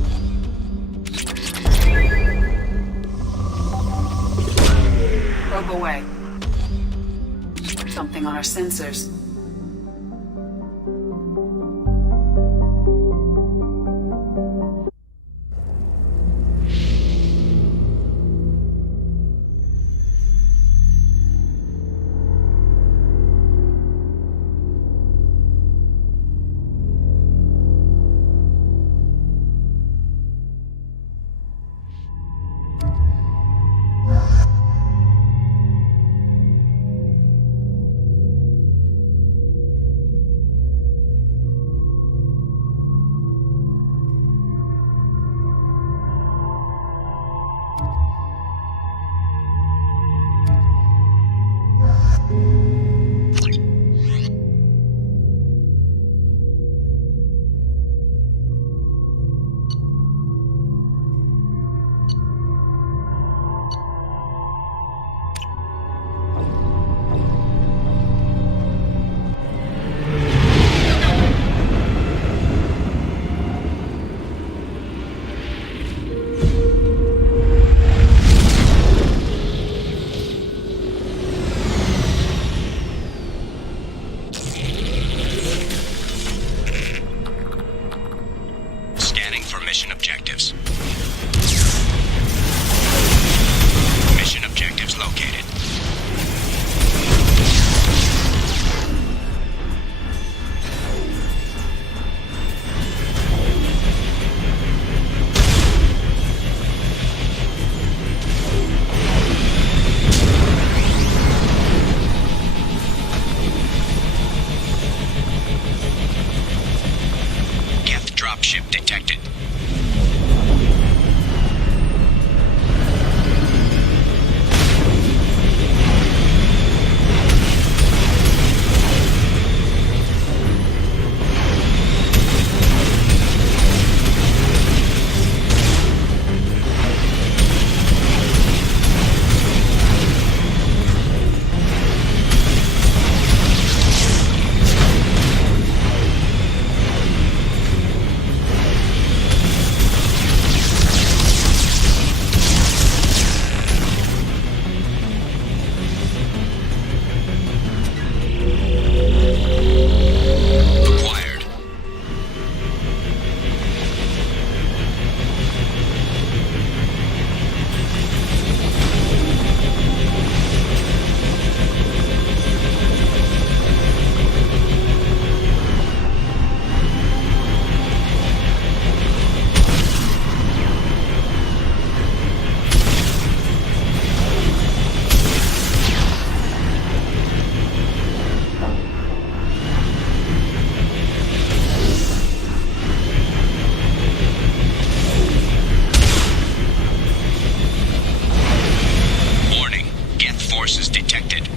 Probe away. Something on our sensors. Acquired. Warning. Geth forces detected.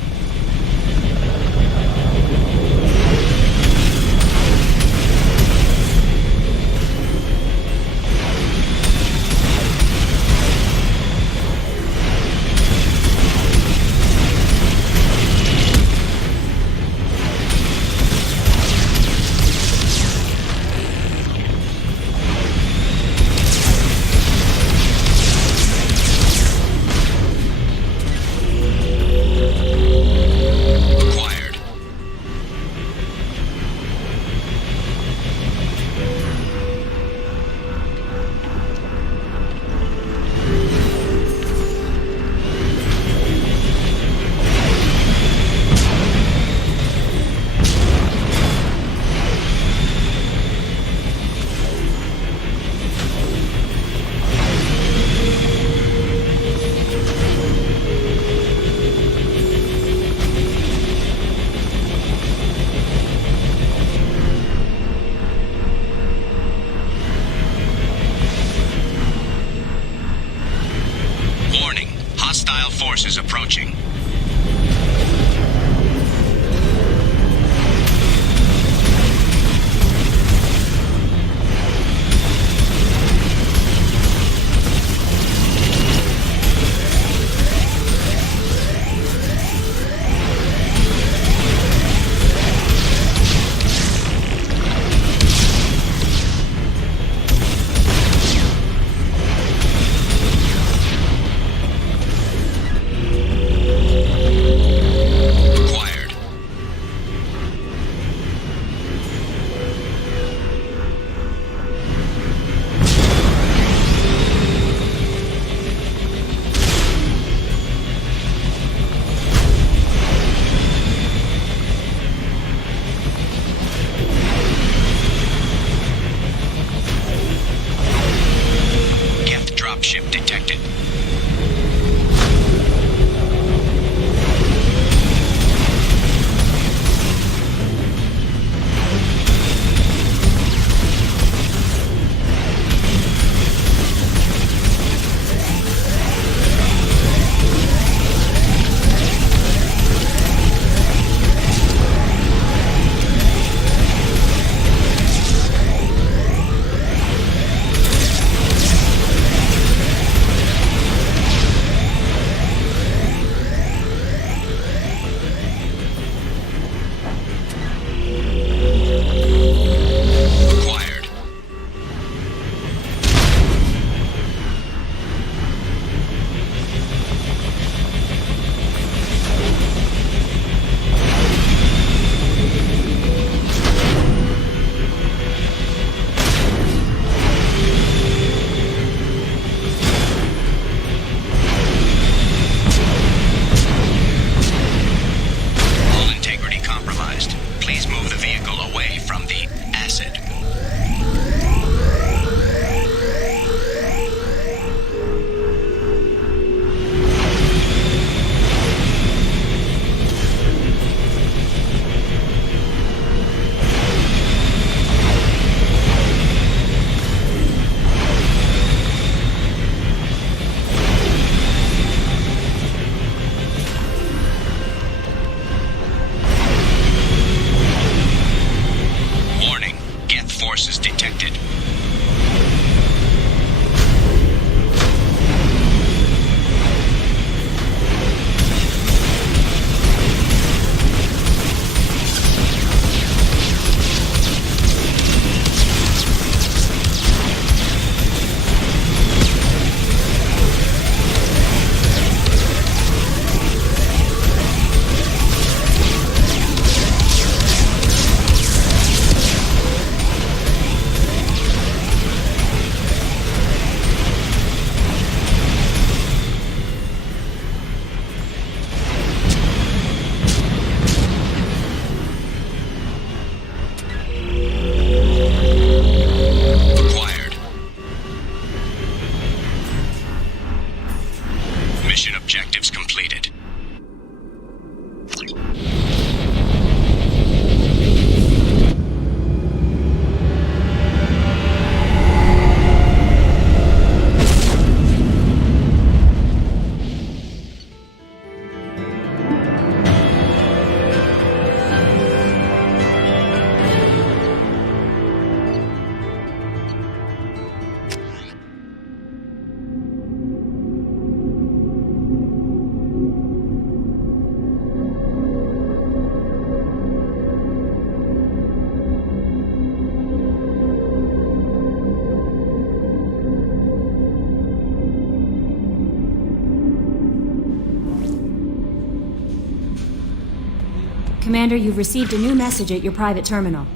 Commander, you've received a new message at your private terminal.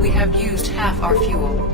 We have used half our fuel.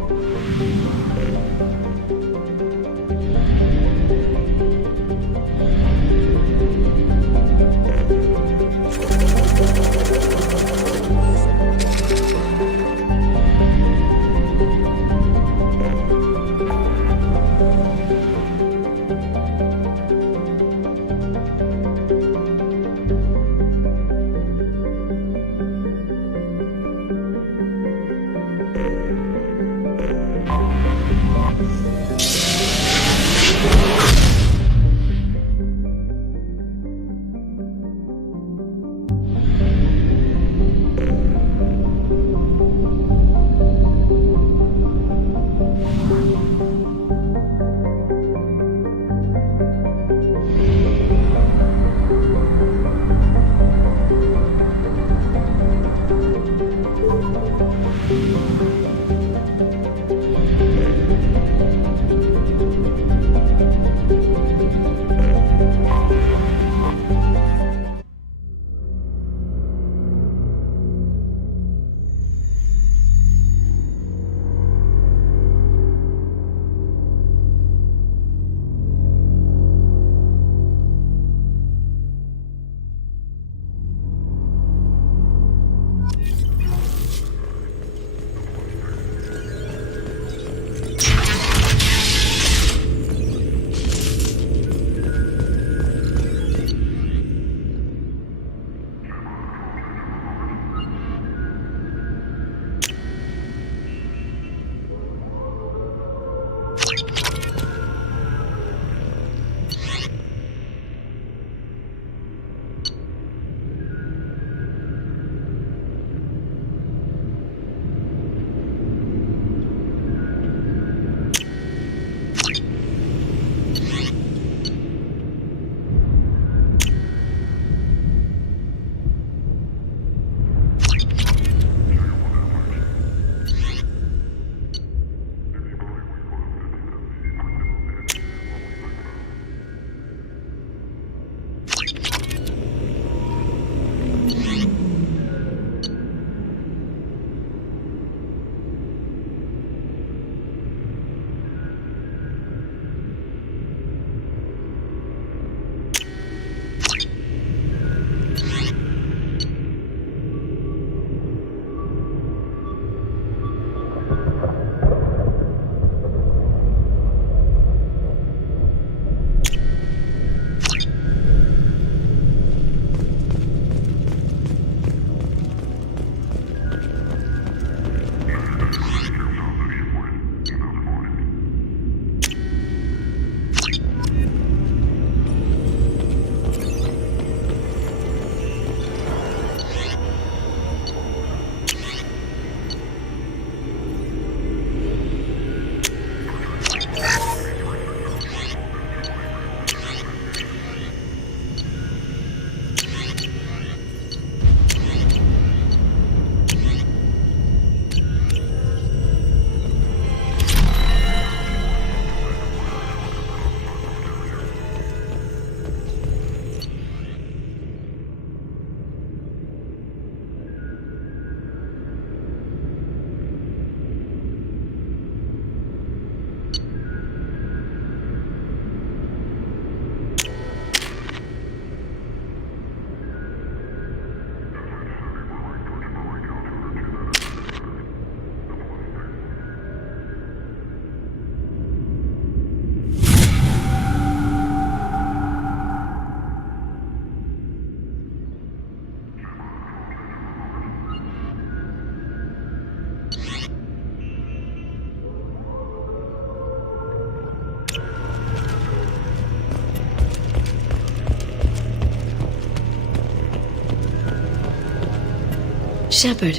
Shepard,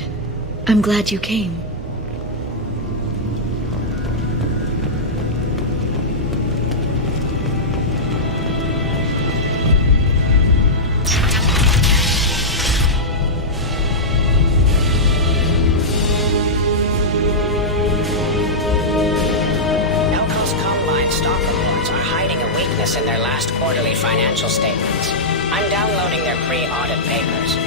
I'm glad you came. progress in their last quarterly financial statements. I'm downloading their pre-audit papers.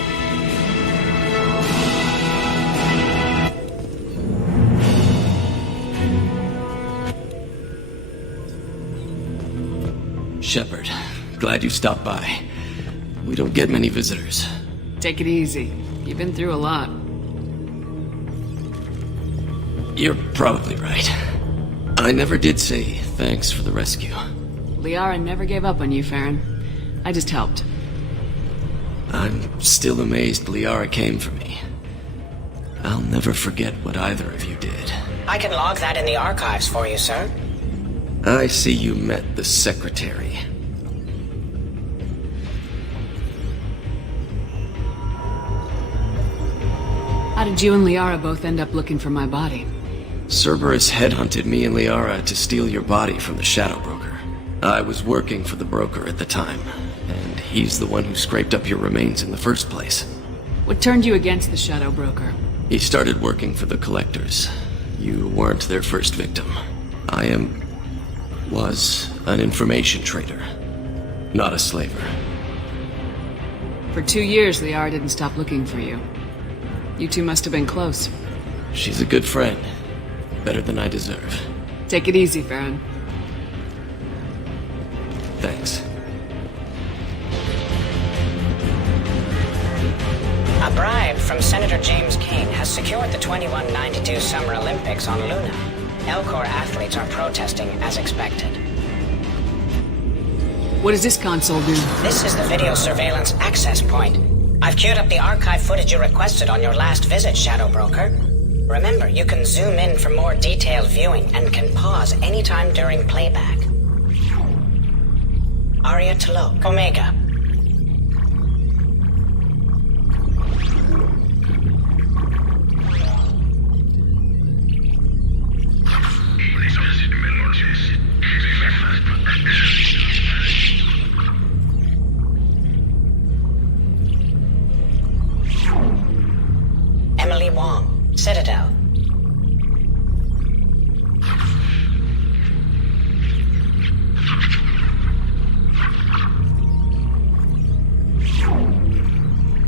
Shepard, glad you stopped by. We don't get many visitors. Take it easy. You've been through a lot. You're probably right. I never did say thanks for the rescue. Liara never gave up on you, Farron. I just helped. I'm still amazed Liara came for me. I'll never forget what either of you did. I can log that in the archives for you, sir. I see you met the Secretary. How did you and Liara both end up looking for my body? Cerberus headhunted me and Liara to steal your body from the Shadow Broker. I was working for the broker at the time, and he's the one who scraped up your remains in the first place. What turned you against the Shadow Broker? He started working for the Collectors. You weren't their first victim. Was an information trader, not a slaver. For 2 years, Liara didn't stop looking for you. You two must have been close. She's a good friend. Better than I deserve. Take it easy, Farron. Thanks. A bribe from Senator James Kane has secured the 2192 Summer Olympics on Luna. Elcor athletes are protesting as expected. What does this console do? This is the video surveillance access point. I've queued up the archive footage you requested on your last visit, Shadow Broker. Remember, you can zoom in for more detailed viewing and can pause anytime during playback. Aria T'Loak, Omega. Emily Wong, Citadel.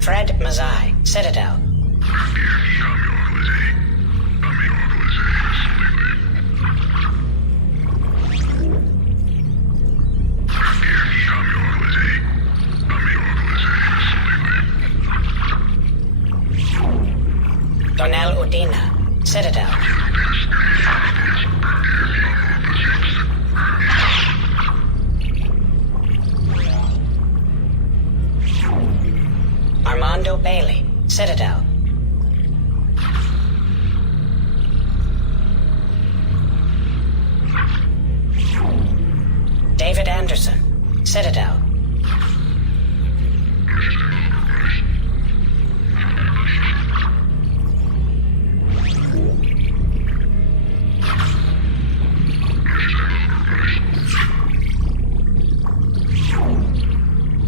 Fred Mazai, Citadel. Donnell Udina, Citadel. Armando Bailey, Citadel. David Anderson, Citadel.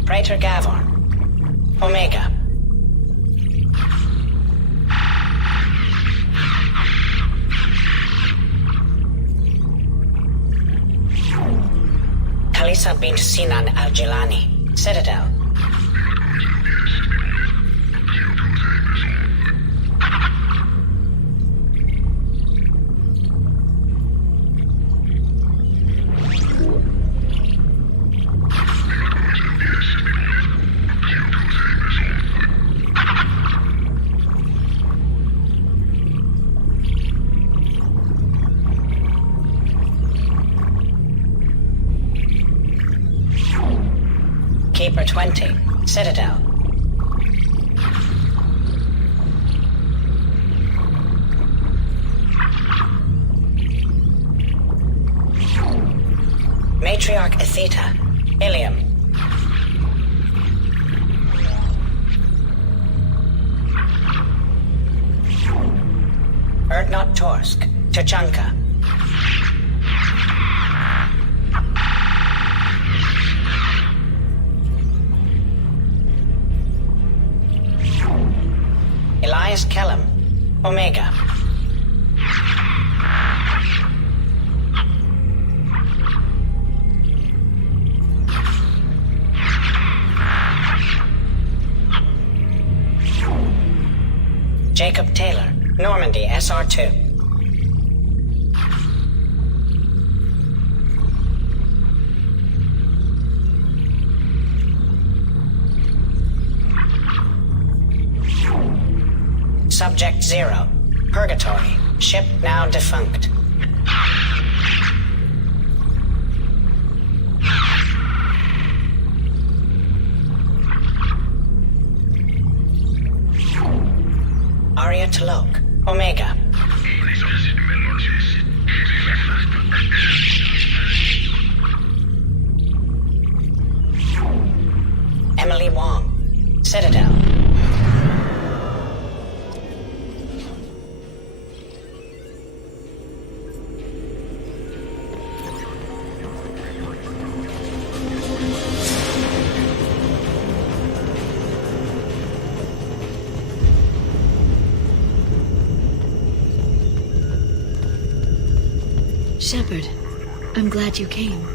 Praetor Gavon, Omega. Kalisa bint Sinan Al-Jilani, Citadel. Keeper 20, Citadel. Matriarch Atheta, Ilium. Erdnot Torsk, Tuchanka. Elias Kellum, Omega. Normandy, SR2. Subject 0. Purgatory. Ship now defunct. Arya T'Loak. Omega. Emily Wong. Citadel. Shepard, I'm glad you came.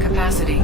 Capacity.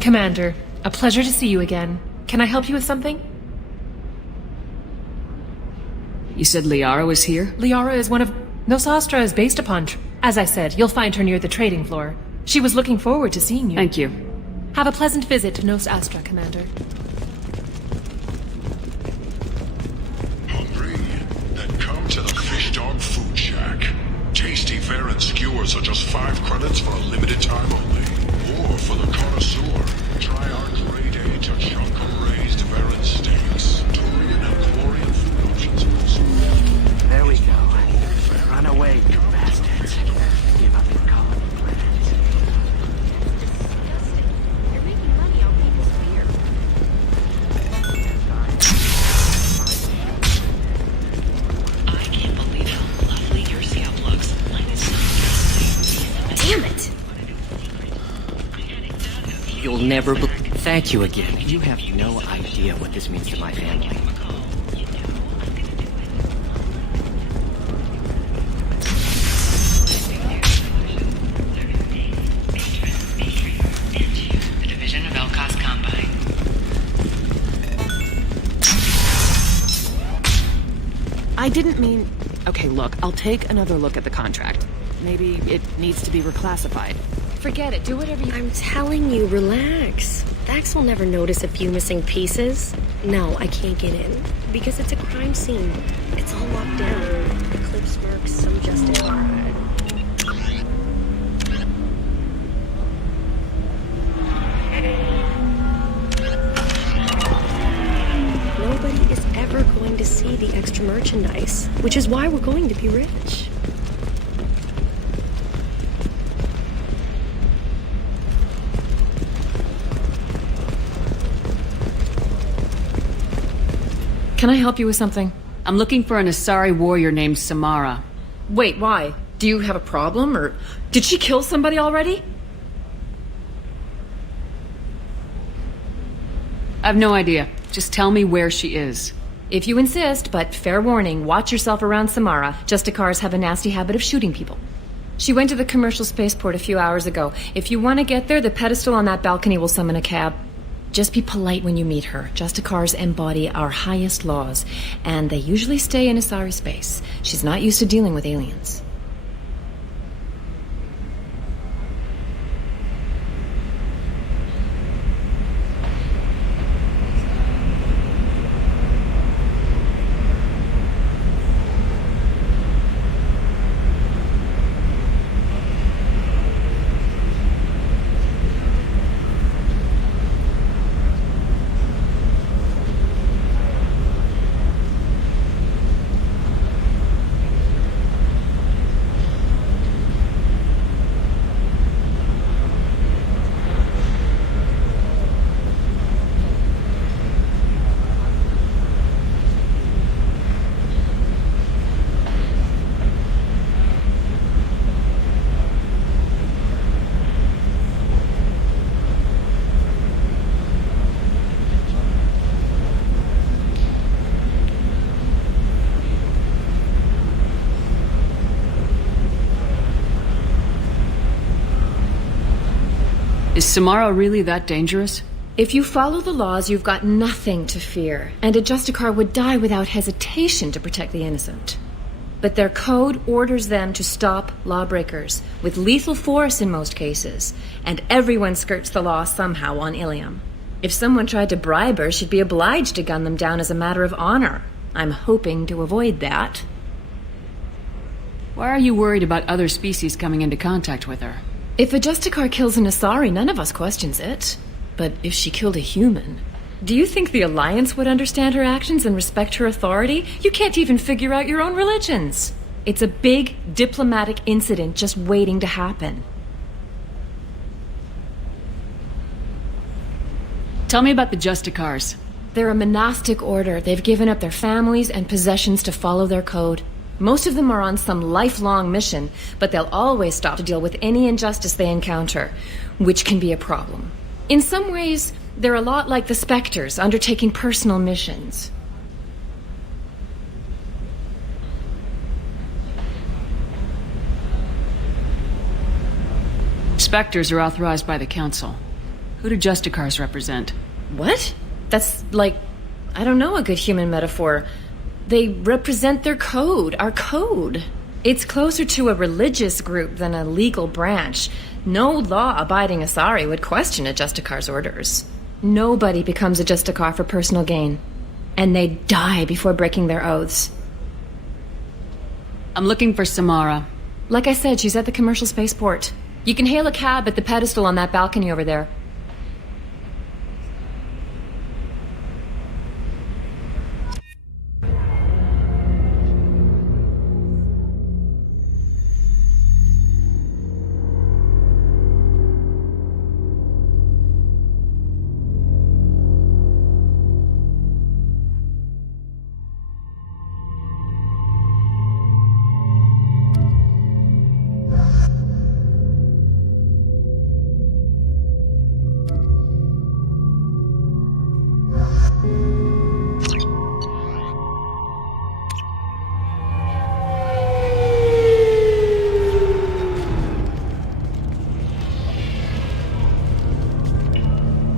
Commander, a pleasure to see you again. Can I help you with something? You said Liara was here? Liara is one of... Nos Astra is based upon... As I said, you'll find her near the trading floor. She was looking forward to seeing you. Thank you. Have a pleasant visit to Nos Astra, Commander. Hungry? Then come to the Fish Dog Food Shack. Tasty fare and skewers are just 5 credits for a limited time only. Or for the connoisseur, try our grade A Tachanka Raised never Thank you again. You have no idea what this means to my family. Division of Elcos Combine. I didn't mean... Okay, look, I'll take another look at the contract. Maybe it needs to be reclassified. Forget it. Do whatever you... I'm telling you, relax. Vax will never notice a few missing pieces. No, I can't get in. Because it's a crime scene. It's all locked down. Eclipse works, some Justicar. Nobody is ever going to see the extra merchandise, which is why we're going to be rich. Can I help you with something? I'm looking for an Asari warrior named Samara. Wait, why? Do you have a problem, or did she kill somebody already? I've no idea. Just tell me where she is. If you insist, but fair warning, watch yourself around Samara. Justicars have a nasty habit of shooting people. She went to the commercial spaceport a few hours ago. If you want to get there, the pedestal on that balcony will summon a cab. Just be polite when you meet her. Justicars embody our highest laws, and they usually stay in Asari space. She's not used to dealing with aliens. Is Samara really that dangerous? If you follow the laws, you've got nothing to fear, and a Justicar would die without hesitation to protect the innocent. But their code orders them to stop lawbreakers, with lethal force in most cases, and everyone skirts the law somehow on Ilium. If someone tried to bribe her, she'd be obliged to gun them down as a matter of honor. I'm hoping to avoid that. Why are you worried about other species coming into contact with her? If a Justicar kills an Asari, none of us questions it. But if she killed a human... Do you think the Alliance would understand her actions and respect her authority? You can't even figure out your own religions. It's a big diplomatic incident just waiting to happen. Tell me about the Justicars. They're a monastic order. They've given up their families and possessions to follow their code. Most of them are on some lifelong mission, but they'll always stop to deal with any injustice they encounter, which can be a problem. In some ways, they're a lot like the Spectres, undertaking personal missions. Spectres are authorized by the Council. Who do Justicars represent? What? That's like, I don't know, a good human metaphor. They represent their code, our code. It's closer to a religious group than a legal branch. No law-abiding Asari would question a Justicar's orders. Nobody becomes a Justicar for personal gain. And they die before breaking their oaths. I'm looking for Samara. Like I said, she's at the commercial spaceport. You can hail a cab at the pedestal on that balcony over there.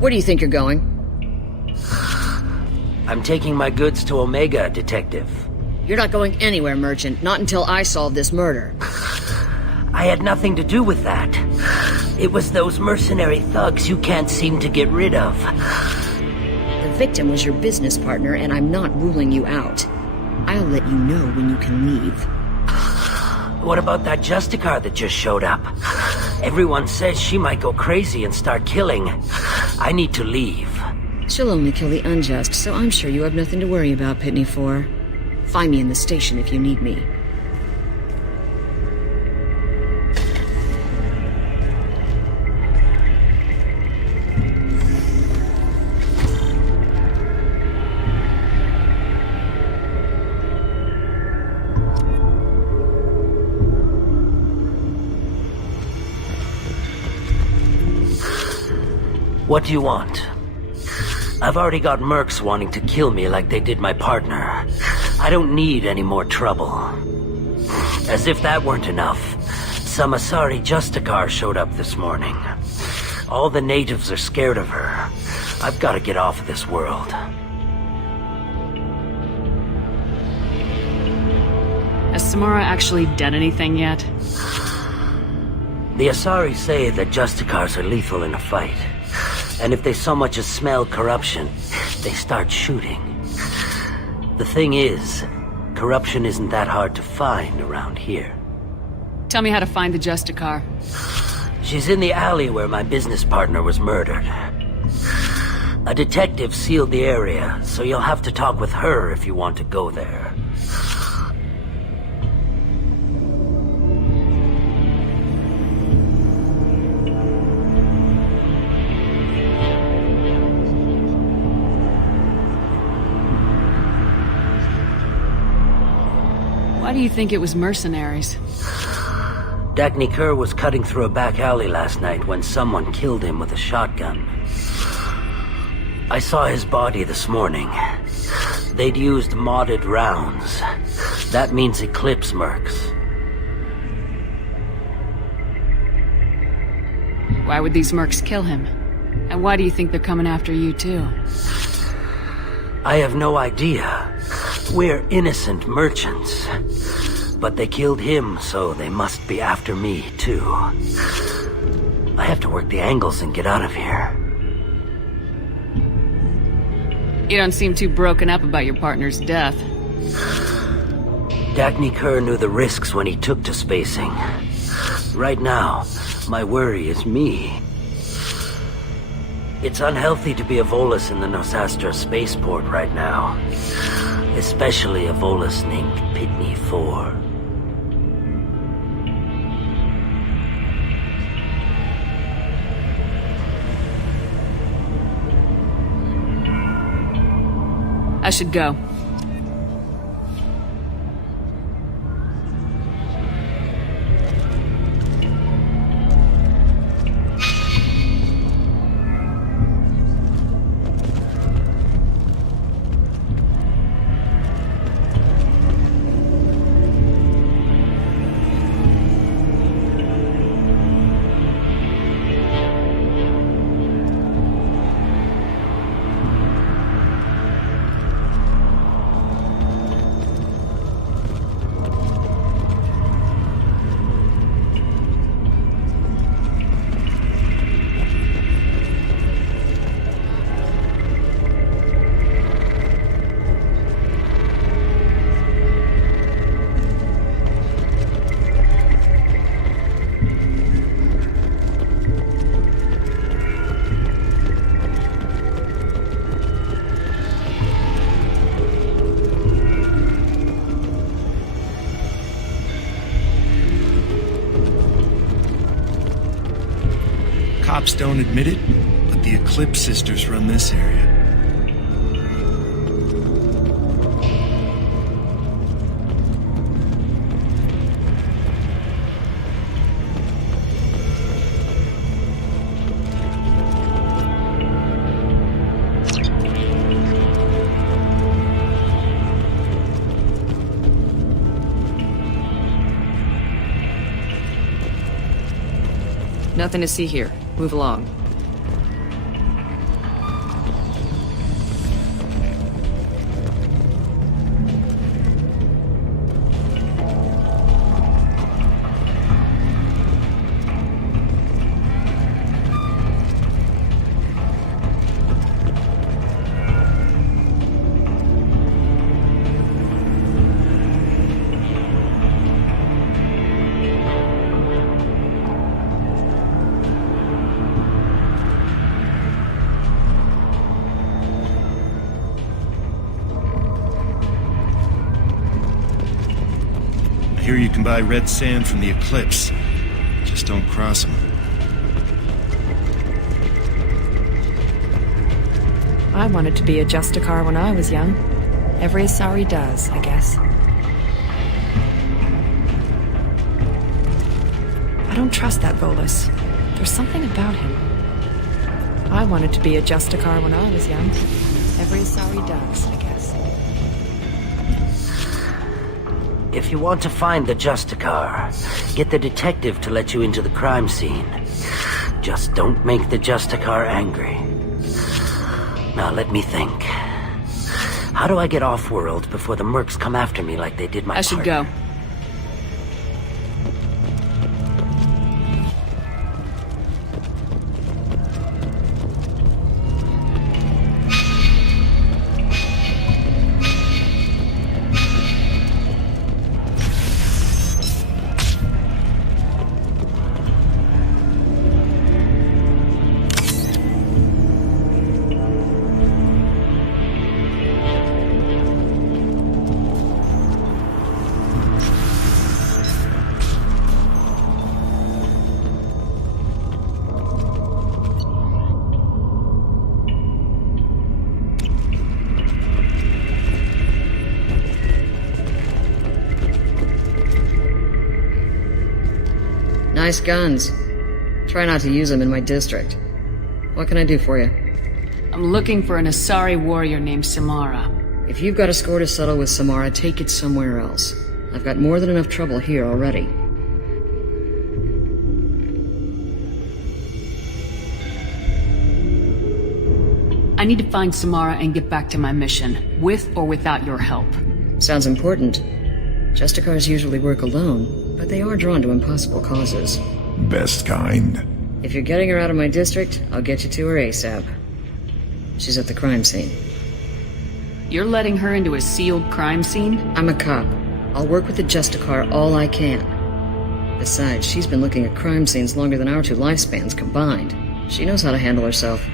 Where do you think you're going? I'm taking my goods to Omega, Detective. You're not going anywhere, Merchant. Not until I solve this murder. I had nothing to do with that. It was those mercenary thugs you can't seem to get rid of. The victim was your business partner, and I'm not ruling you out. I'll let you know when you can leave. What about that Justicar that just showed up? Everyone says she might go crazy and start killing. I need to leave. She'll only kill the unjust, so I'm sure you have nothing to worry about, Pitney 4. Find me in the station if you need me. What do you want? I've already got mercs wanting to kill me like they did my partner. I don't need any more trouble. As if that weren't enough, some Asari Justicar showed up this morning. All the natives are scared of her. I've got to get off of this world. Has Samara actually done anything yet? The Asari say that Justicars are lethal in a fight. And if they so much as smell corruption, they start shooting. The thing is, corruption isn't that hard to find around here. Tell me how to find the Justicar. She's in the alley where my business partner was murdered. A detective sealed the area, so you'll have to talk with her if you want to go there. Why do you think it was mercenaries? Dagny Kerr was cutting through a back alley last night when someone killed him with a shotgun. I saw his body this morning. They'd used modded rounds. That means Eclipse mercs. Why would these mercs kill him? And why do you think they're coming after you too? I have no idea. We're innocent merchants. But they killed him, so they must be after me, too. I have to work the angles and get out of here. You don't seem too broken up about your partner's death. Dagny Kerr knew the risks when he took to spacing. Right now, my worry is me. It's unhealthy to be a Volus in the Nosastra spaceport right now. Especially a Volus named Pitney 4. I should go. Cops don't admit it, but the Eclipse sisters run this area. Nothing to see here. Move along. hear you can buy red sand from the Eclipse. Just don't cross them. I wanted to be a Justicar when I was young. Every Asari does, I guess. I don't trust that Volus. There's something about him. I wanted to be a Justicar when I was young. Every Asari does, I guess. If you want to find the Justicar, get the detective to let you into the crime scene. Just don't make the Justicar angry. Now let me think. How do I get off-world before the mercs come after me like they did my I should go. Nice guns. Try not to use them in my district. What can I do for you? I'm looking for an Asari warrior named Samara. If you've got a score to settle with Samara, take it somewhere else. I've got more than enough trouble here already. I need to find Samara and get back to my mission, with or without your help. Sounds important. Justicars usually work alone, but they are drawn to impossible causes. Best kind. If you're getting her out of my district, I'll get you to her ASAP. She's at the crime scene. You're letting her into a sealed crime scene? I'm a cop. I'll work with the Justicar all I can. Besides, she's been looking at crime scenes longer than our two lifespans combined. She knows how to handle herself.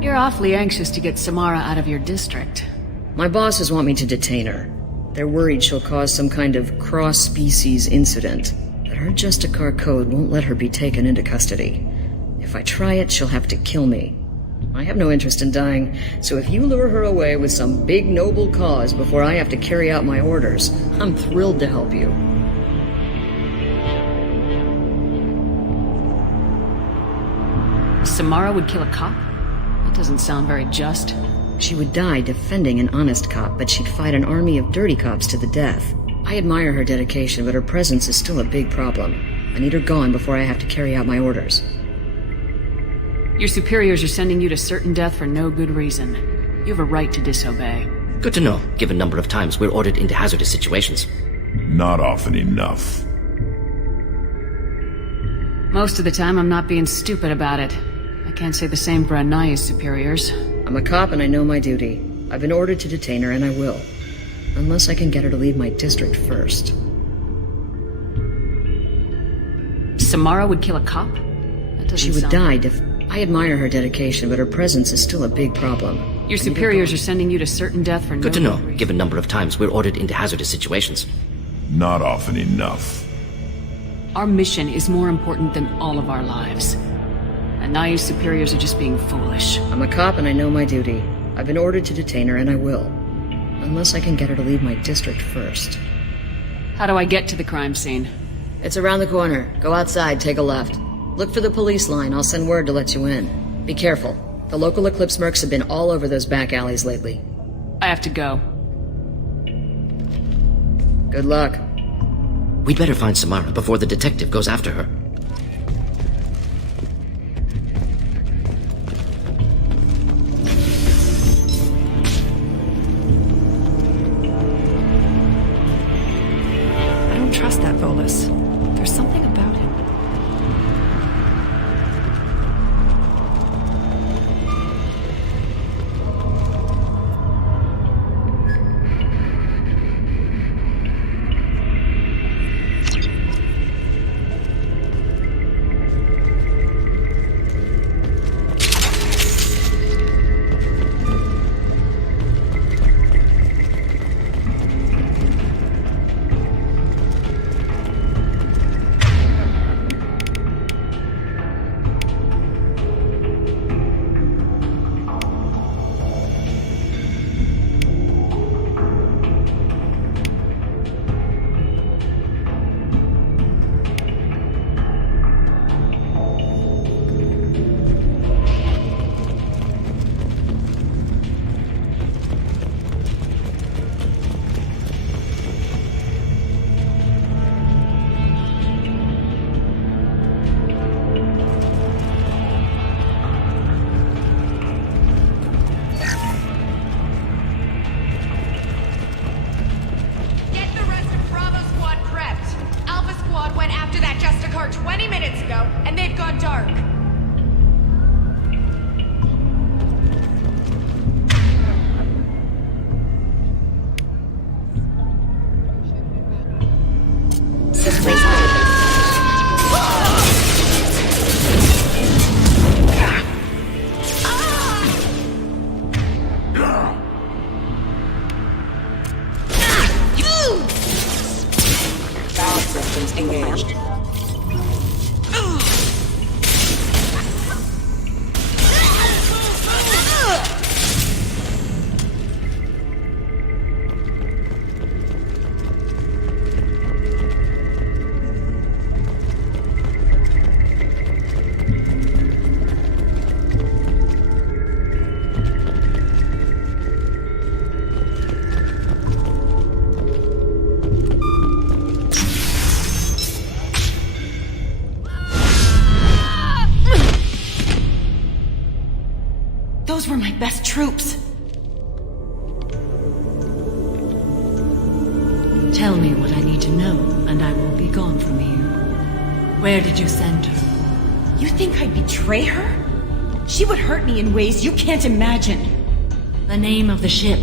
You're awfully anxious to get Samara out of your district. My bosses want me to detain her. They're worried she'll cause some kind of cross-species incident, but her Justicar code won't let her be taken into custody. If I try it, she'll have to kill me. I have no interest in dying, so if you lure her away with some big noble cause before I have to carry out my orders, I'm thrilled to help you. Samara would kill a cop? That doesn't sound very just. She would die defending an honest cop, but she'd fight an army of dirty cops to the death. I admire her dedication, but her presence is still a big problem. I need her gone before I have to carry out my orders. Your superiors are sending you to certain death for no good reason. You have a right to disobey. Good to know, given number of times we're ordered into hazardous situations. Not often enough. Most of the time, I'm not being stupid about it. I can't say the same for Anaya's superiors. I'm a cop and I know my duty. I've been ordered to detain her and I will. Unless I can get her to leave my district first. Samara would kill a cop? That doesn't She would sound... die I admire her dedication, but her presence is still a big problem. Your superiors are sending you to certain death for no good to know, reason. given number of times we're ordered into hazardous situations. Not often enough. Our mission is more important than all of our lives. Anaya's superiors are just being foolish. I'm a cop and I know my duty. I've been ordered to detain her and I will. Unless I can get her to leave my district first. How do I get to the crime scene? It's around the corner. Go outside, take a left. Look for the police line. I'll send word to let you in. Be careful. The local Eclipse mercs have been all over those back alleys lately. I have to go. Good luck. We'd better find Samara before the detective goes after her. I don't trust that Volus. There's something about him. Those were my best troops. Tell me what I need to know, and I will be gone from here. Where did you send her? You think I'd betray her? She would hurt me in ways you can't imagine. The name of the ship.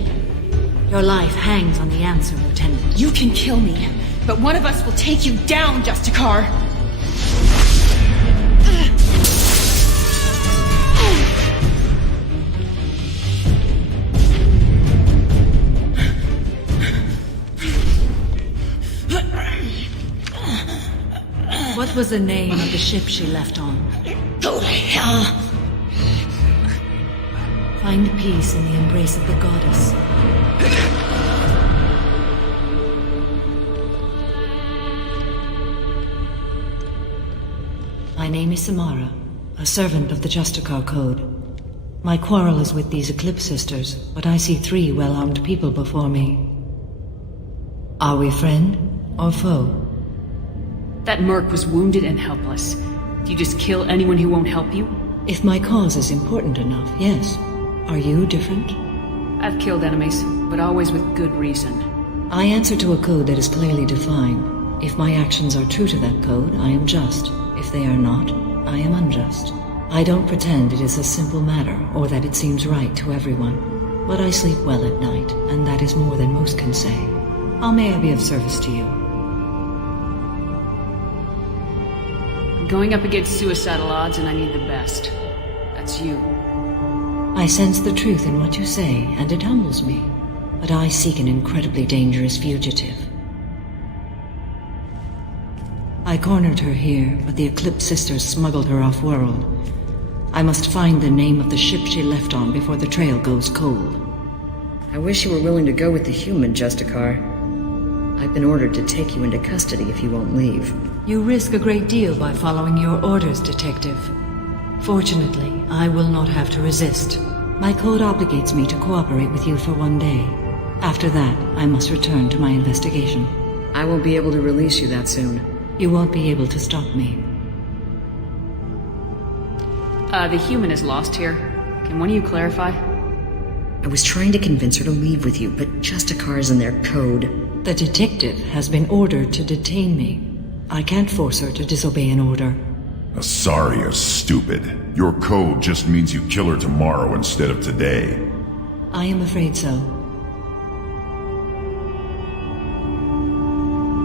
Your life hangs on the answer, Lieutenant. You can kill me, but one of us will take you down, Justicar. What was the name of the ship she left on? Go to hell! Find peace in the embrace of the goddess. My name is Samara, a servant of the Justicar Code. My quarrel is with these Eclipse Sisters, but I see 3 well-armed people before me. Are we friend or foe? That merc was wounded and helpless. Do you just kill anyone who won't help you? If my cause is important enough, yes. Are you different? I've killed enemies, but always with good reason. I answer to a code that is clearly defined. If my actions are true to that code, I am just. If they are not, I am unjust. I don't pretend it is a simple matter, or that it seems right to everyone. But I sleep well at night, and that is more than most can say. How may I be of service to you? I'm going up against suicidal odds, and I need the best. That's you. I sense the truth in what you say, and it humbles me. But I seek an incredibly dangerous fugitive. I cornered her here, but the Eclipse Sisters smuggled her off-world. I must find the name of the ship she left on before the trail goes cold. I wish you were willing to go with the human, Justicar. I've been ordered to take you into custody if you won't leave. You risk a great deal by following your orders, Detective. Fortunately, I will not have to resist. My code obligates me to cooperate with you for 1 day. After that, I must return to my investigation. I won't be able to release you that soon. You won't be able to stop me. The human is lost here. Can one of you clarify? I was trying to convince her to leave with you, but Justicar's in their code. The detective has been ordered to detain me. I can't force her to disobey an order. Asari is stupid. Your code just means you kill her tomorrow instead of today. I am afraid so.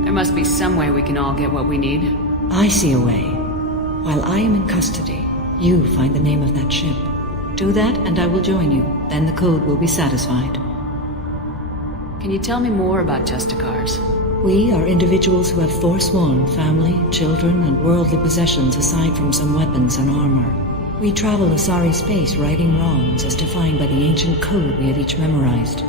There must be some way we can all get what we need. I see a way. While I am in custody, you find the name of that ship. Do that and I will join you. Then the code will be satisfied. Can you tell me more about Justicars? We are individuals who have forsworn family, children, and worldly possessions aside from some weapons and armor. We travel Asari space righting wrongs as defined by the ancient code we have each memorized.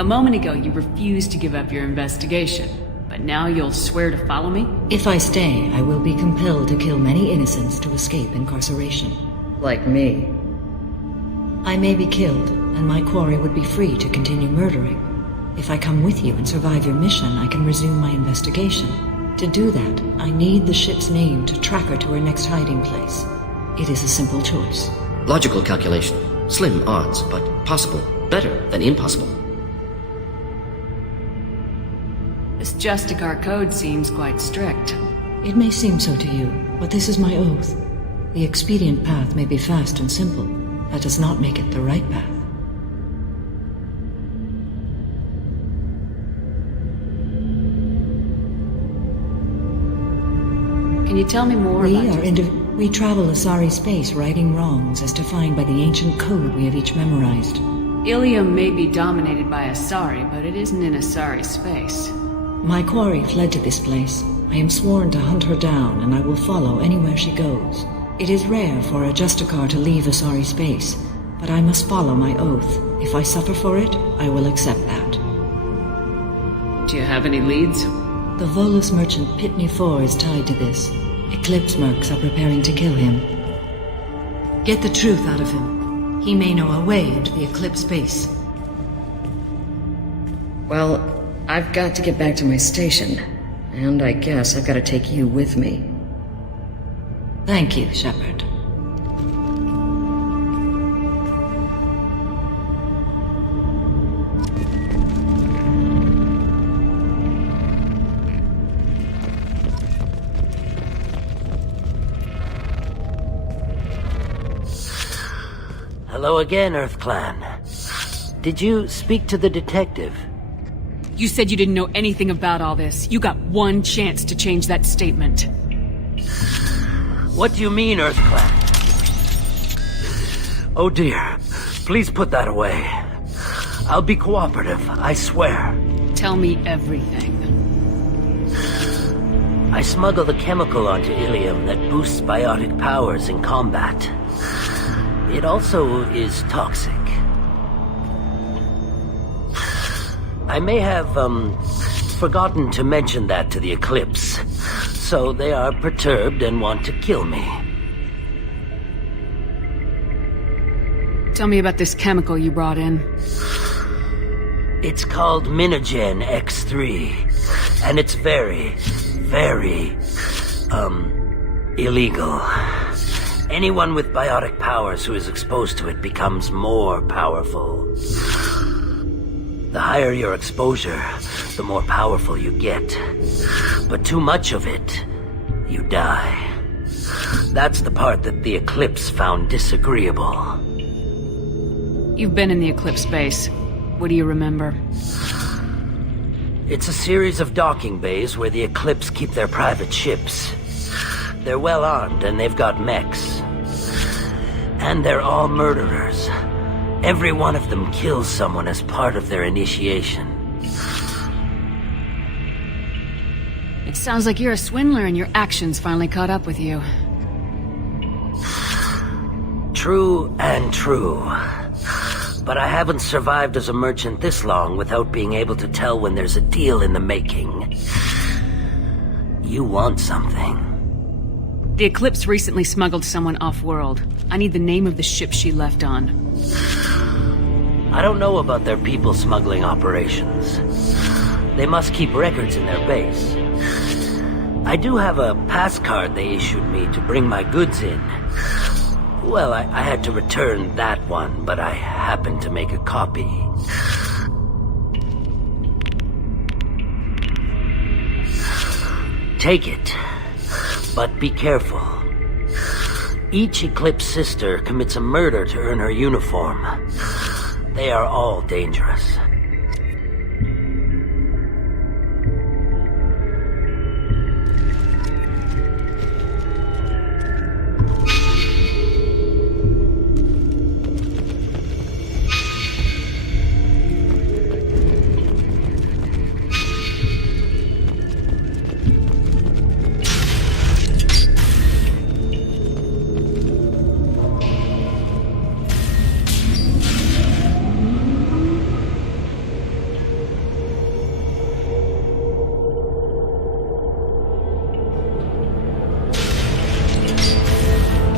A moment ago, you refused to give up your investigation, but now you'll swear to follow me? If I stay, I will be compelled to kill many innocents to escape incarceration. Like me. I may be killed, and my quarry would be free to continue murdering. If I come with you and survive your mission, I can resume my investigation. To do that, I need the ship's name to track her to her next hiding place. It is a simple choice. Logical calculation. Slim odds, but possible. Better than impossible. This Justicar code seems quite strict. It may seem so to you, but this is my oath. The expedient path may be fast and simple. That does not make it the right path. Can you tell me more about We travel Asari space righting wrongs as defined by the ancient code we have each memorized. Ilium may be dominated by Asari, but it isn't in Asari space. My quarry fled to this place. I am sworn to hunt her down, and I will follow anywhere she goes. It is rare for a Justicar to leave Asari space, but I must follow my oath. If I suffer for it, I will accept that. Do you have any leads? The Volus merchant Pitney 4 is tied to this. Eclipse mercs are preparing to kill him. Get the truth out of him. He may know a way into the Eclipse base. Well, I've got to get back to my station. And I guess I've got to take you with me. Thank you, Shepard. Hello again, EarthClan. Did you speak to the detective? You said you didn't know anything about all this. You got one chance to change that statement. What do you mean, EarthClan? Oh dear. Please put that away. I'll be cooperative, I swear. Tell me everything. I smuggled a chemical onto Ilium that boosts biotic powers in combat. It also is toxic. I may have, forgotten to mention that to the Eclipse, so they are perturbed and want to kill me. Tell me about this chemical you brought in. It's called Minogen X3, and it's very, very, illegal. Anyone with biotic powers who is exposed to it becomes more powerful. The higher your exposure, the more powerful you get. But too much of it, you die. That's the part that the Eclipse found disagreeable. You've been in the Eclipse base. What do you remember? It's a series of docking bays where the Eclipse keep their private ships. They're well armed and they've got mechs. And they're all murderers. Every one of them kills someone as part of their initiation. It sounds like you're a swindler and your actions finally caught up with you. True and true. But I haven't survived as a merchant this long without being able to tell when there's a deal in the making. You want something. The Eclipse recently smuggled someone off-world. I need the name of the ship she left on. I don't know about their people smuggling operations. They must keep records in their base. I do have a pass card they issued me to bring my goods in. Well, I had to return that one, but I happened to make a copy. Take it, but be careful. Each Eclipse sister commits a murder to earn her uniform. They are all dangerous.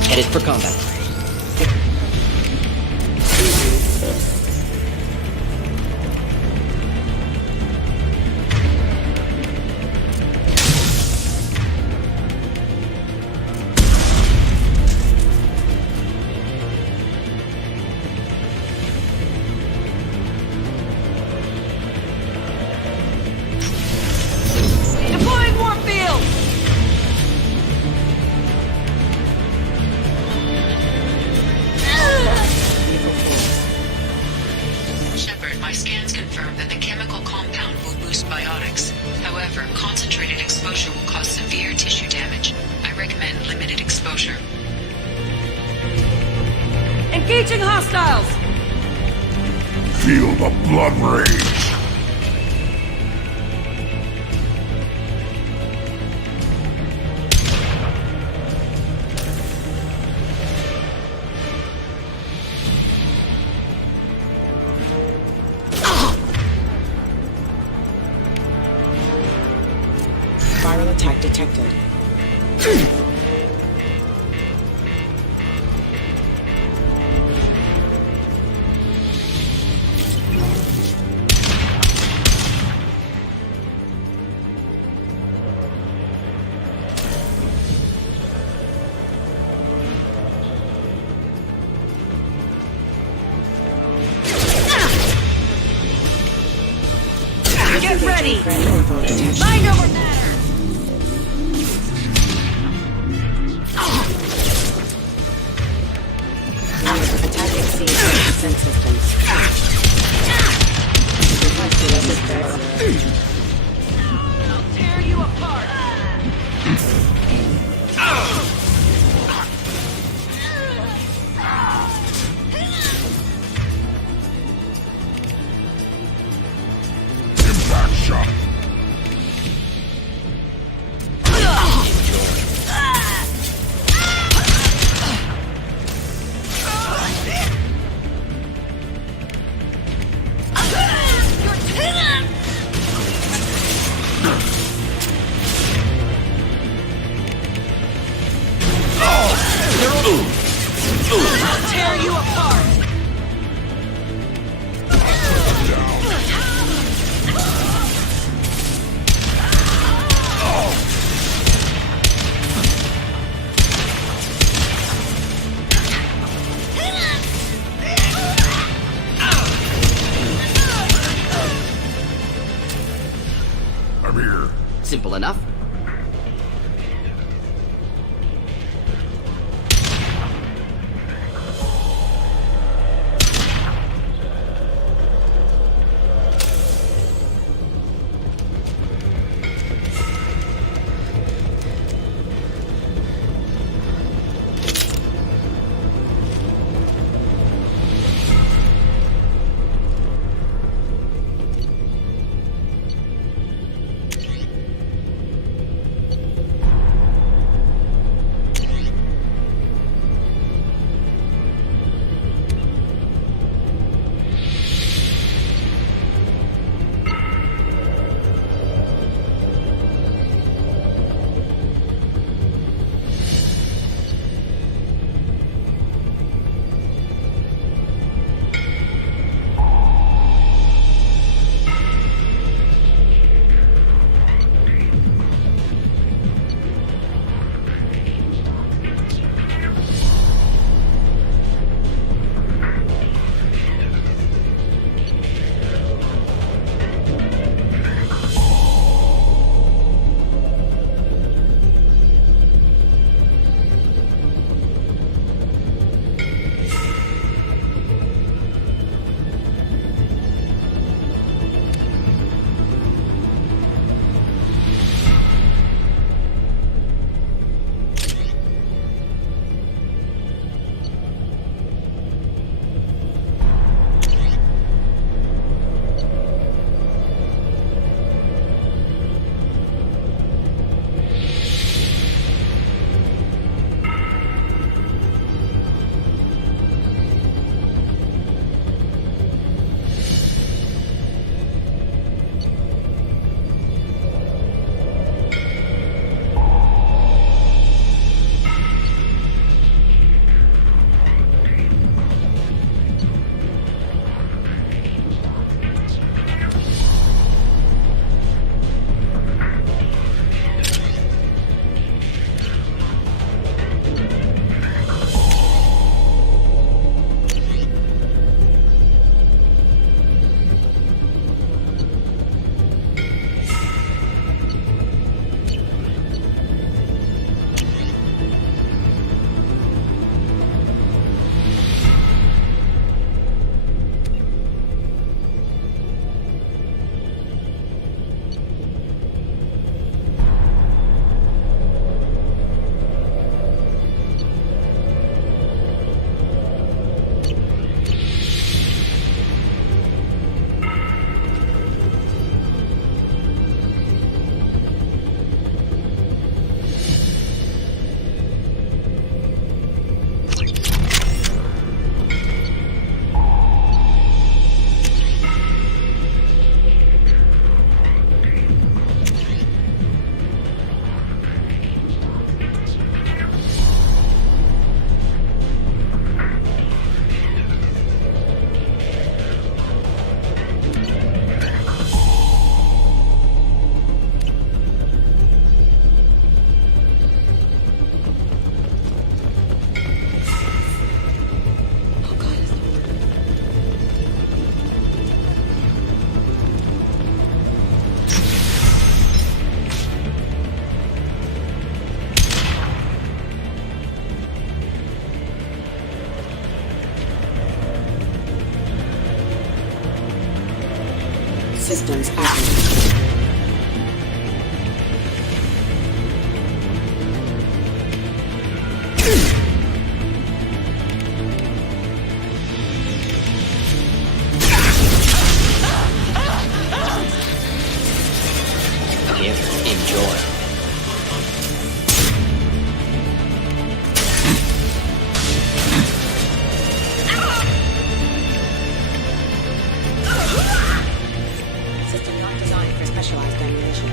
Headed for combat. Deploying Warfield! Shepard, my scans confirm that the chemical compound will boost biotics. However, concentrated exposure will cause severe tissue damage. I recommend limited exposure. Engaging hostiles! Feel the blood rage. Viral attack detected. Get ready! Mind over matter! Attacking defense systems. I'll tear you apart! Impact shot. I'll tear you apart! I'm here. Simple enough. Here, enjoy. System not designed for specialized ammunition.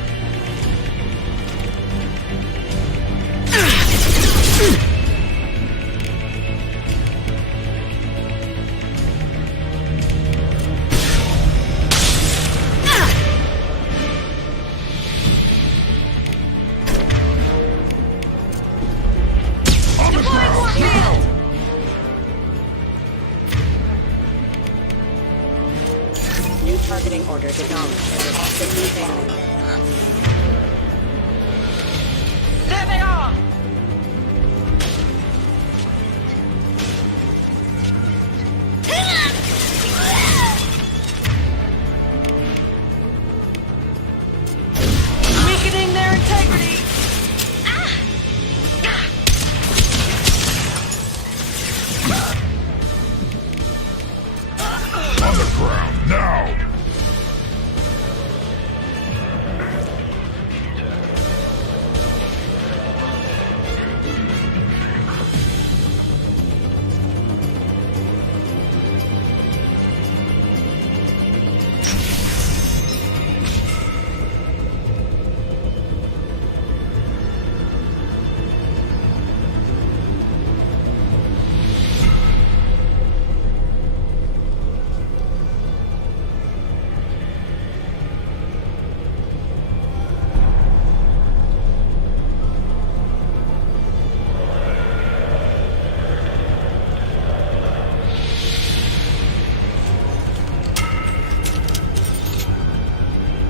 New targeting orders acknowledged. Sydney failing. Living on! Weakening their integrity! On the ground, now!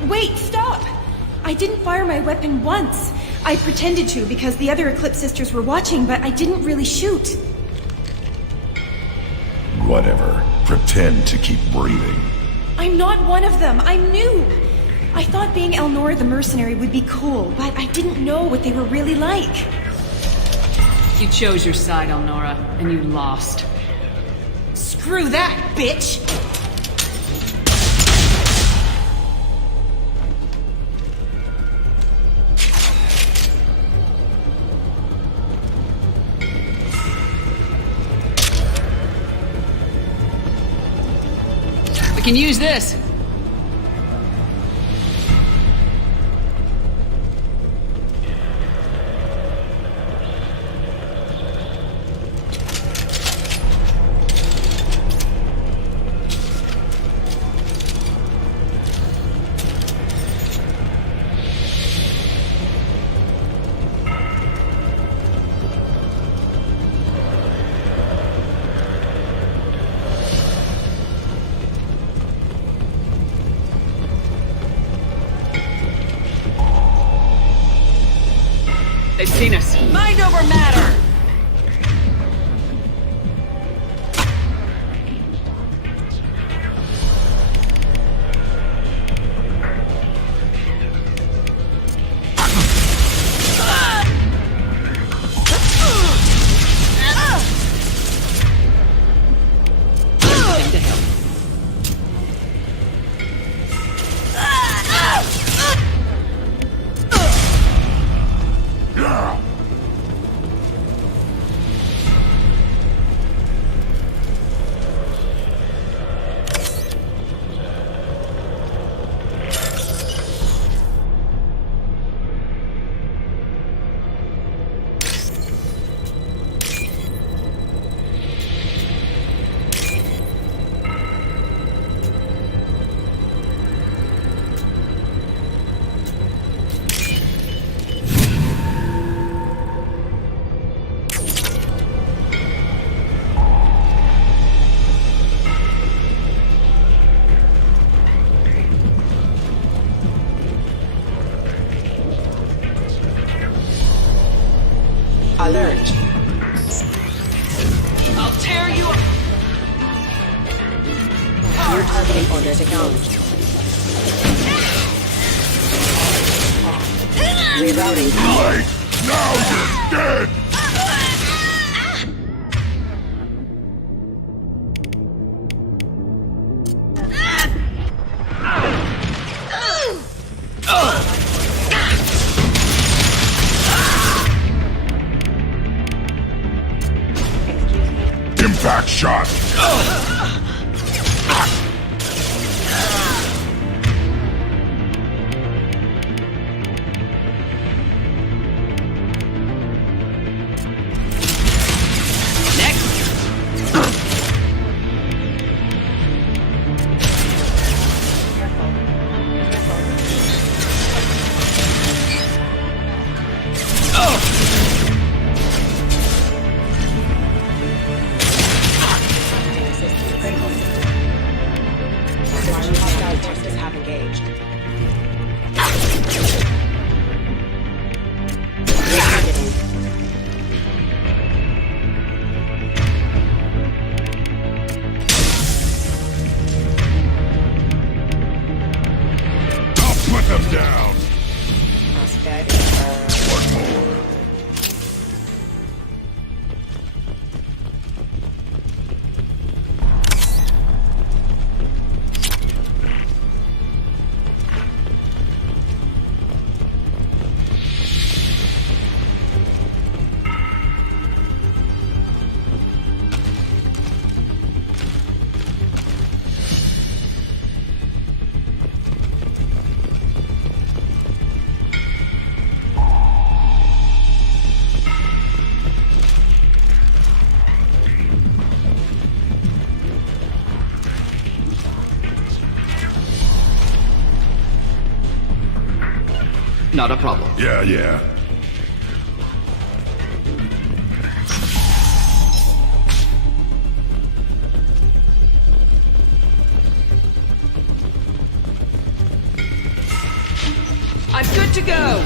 Wait, stop! I didn't fire my weapon once. I pretended to because the other Eclipse sisters were watching, but I didn't really shoot. Whatever. Pretend to keep breathing. I'm not one of them. I'm new. I thought being Elnora the mercenary would be cool, but I didn't know what they were really like. You chose your side, Elnora, and you lost. Screw that, bitch! We can use this. They've seen us. Mind over matter! Rerouting. Late! Now you're dead! Impact shot! Hostile testers have engaged. I'll put them down! Suspect. One more. Not a problem. Yeah. I'm good to go!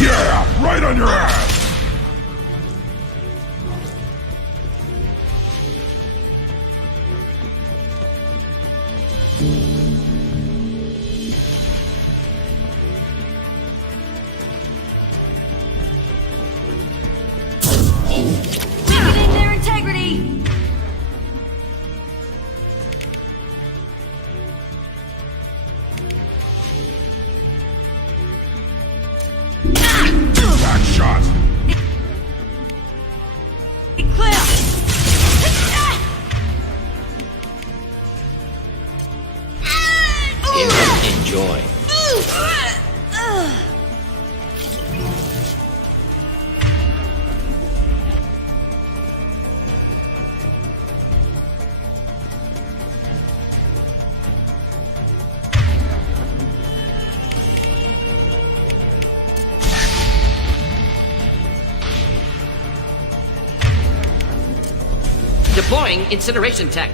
Yeah! Right on your ass! Get in their integrity! Back shot! Enjoy. Deploying incineration tech.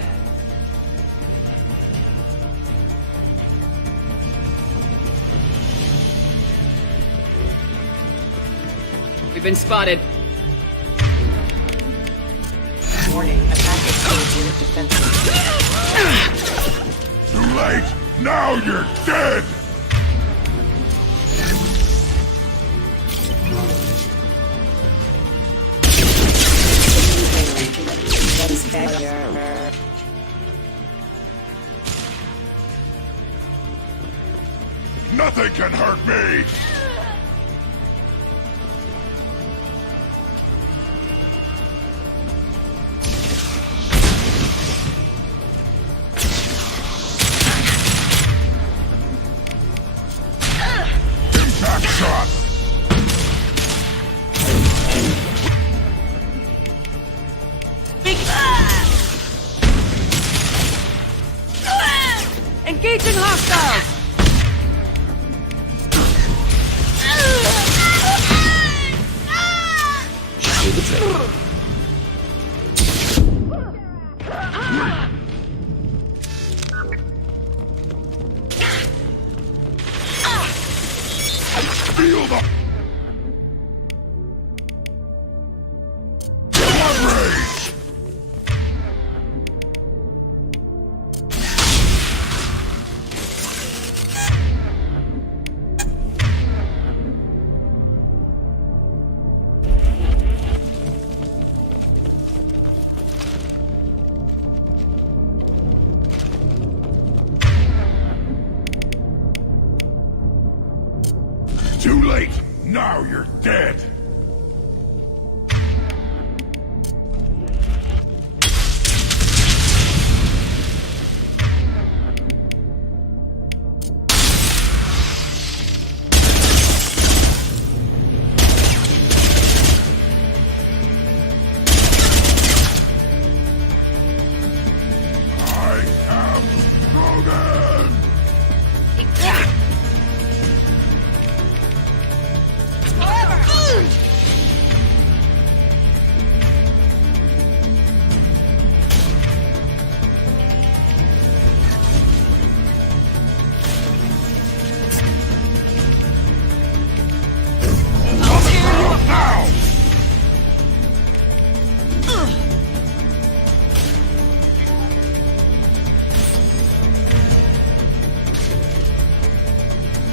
We've been spotted. Warning, attacker stage unit defenses. Too late! Now you're dead! Nothing can hurt me! Impact shot! Engaging hostiles! Do the trick. Feel the blood rage! dead!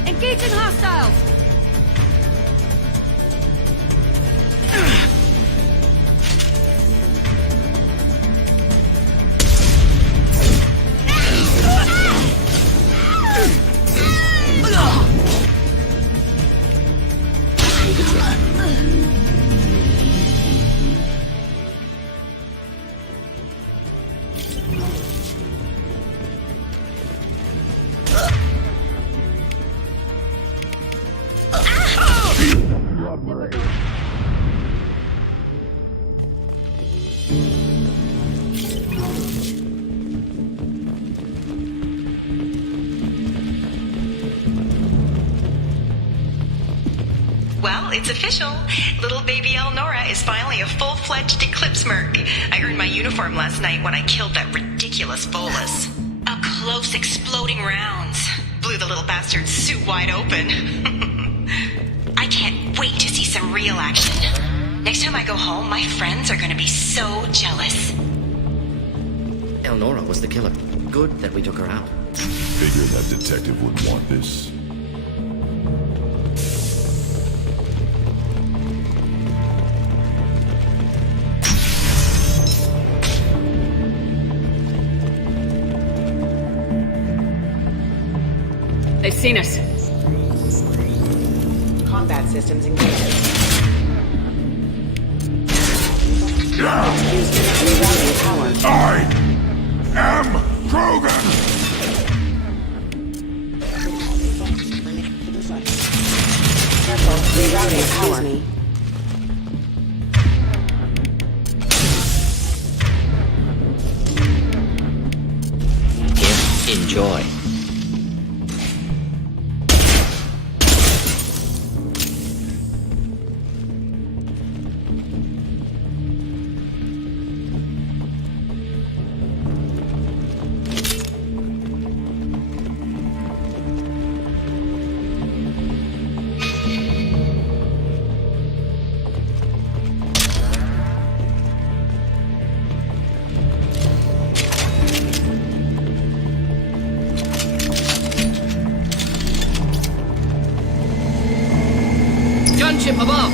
Engaging hostiles! Well, it's official. Little baby Elnora is finally a full-fledged Eclipse Merc. I earned my uniform last night when I killed that ridiculous Volus. Up close, exploding rounds. Blew the little bastard's suit wide open. I can't wait to see some real action. Next time I go home, my friends are gonna be so jealous. Elnora was the killer. Good that we took her out. Figured that detective would want this. They've seen us. Combat systems engaged. I am Krogan! Rerouting power. Enjoy. Gunship above!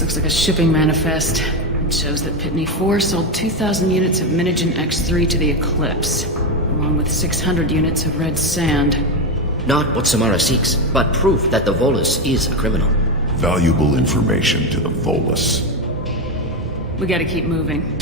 Looks like a shipping manifest. It shows that Pitney 4 sold 2,000 units of Minigen X3 to the Eclipse, along with 600 units of red sand. Not what Samara seeks, but proof that the Volus is a criminal. Valuable information to the Volus. We gotta keep moving.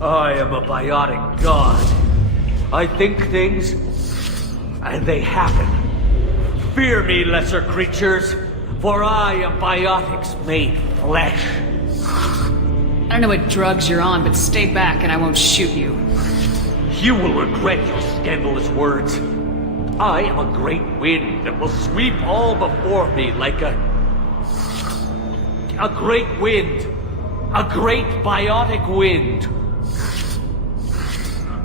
I am a biotic god. I think things, and they happen. Fear me, lesser creatures, for I am biotics made flesh. I don't know what drugs you're on, but stay back and I won't shoot you. You will regret your scandalous words. I am a great wind that will sweep all before me like a great wind. A great biotic wind.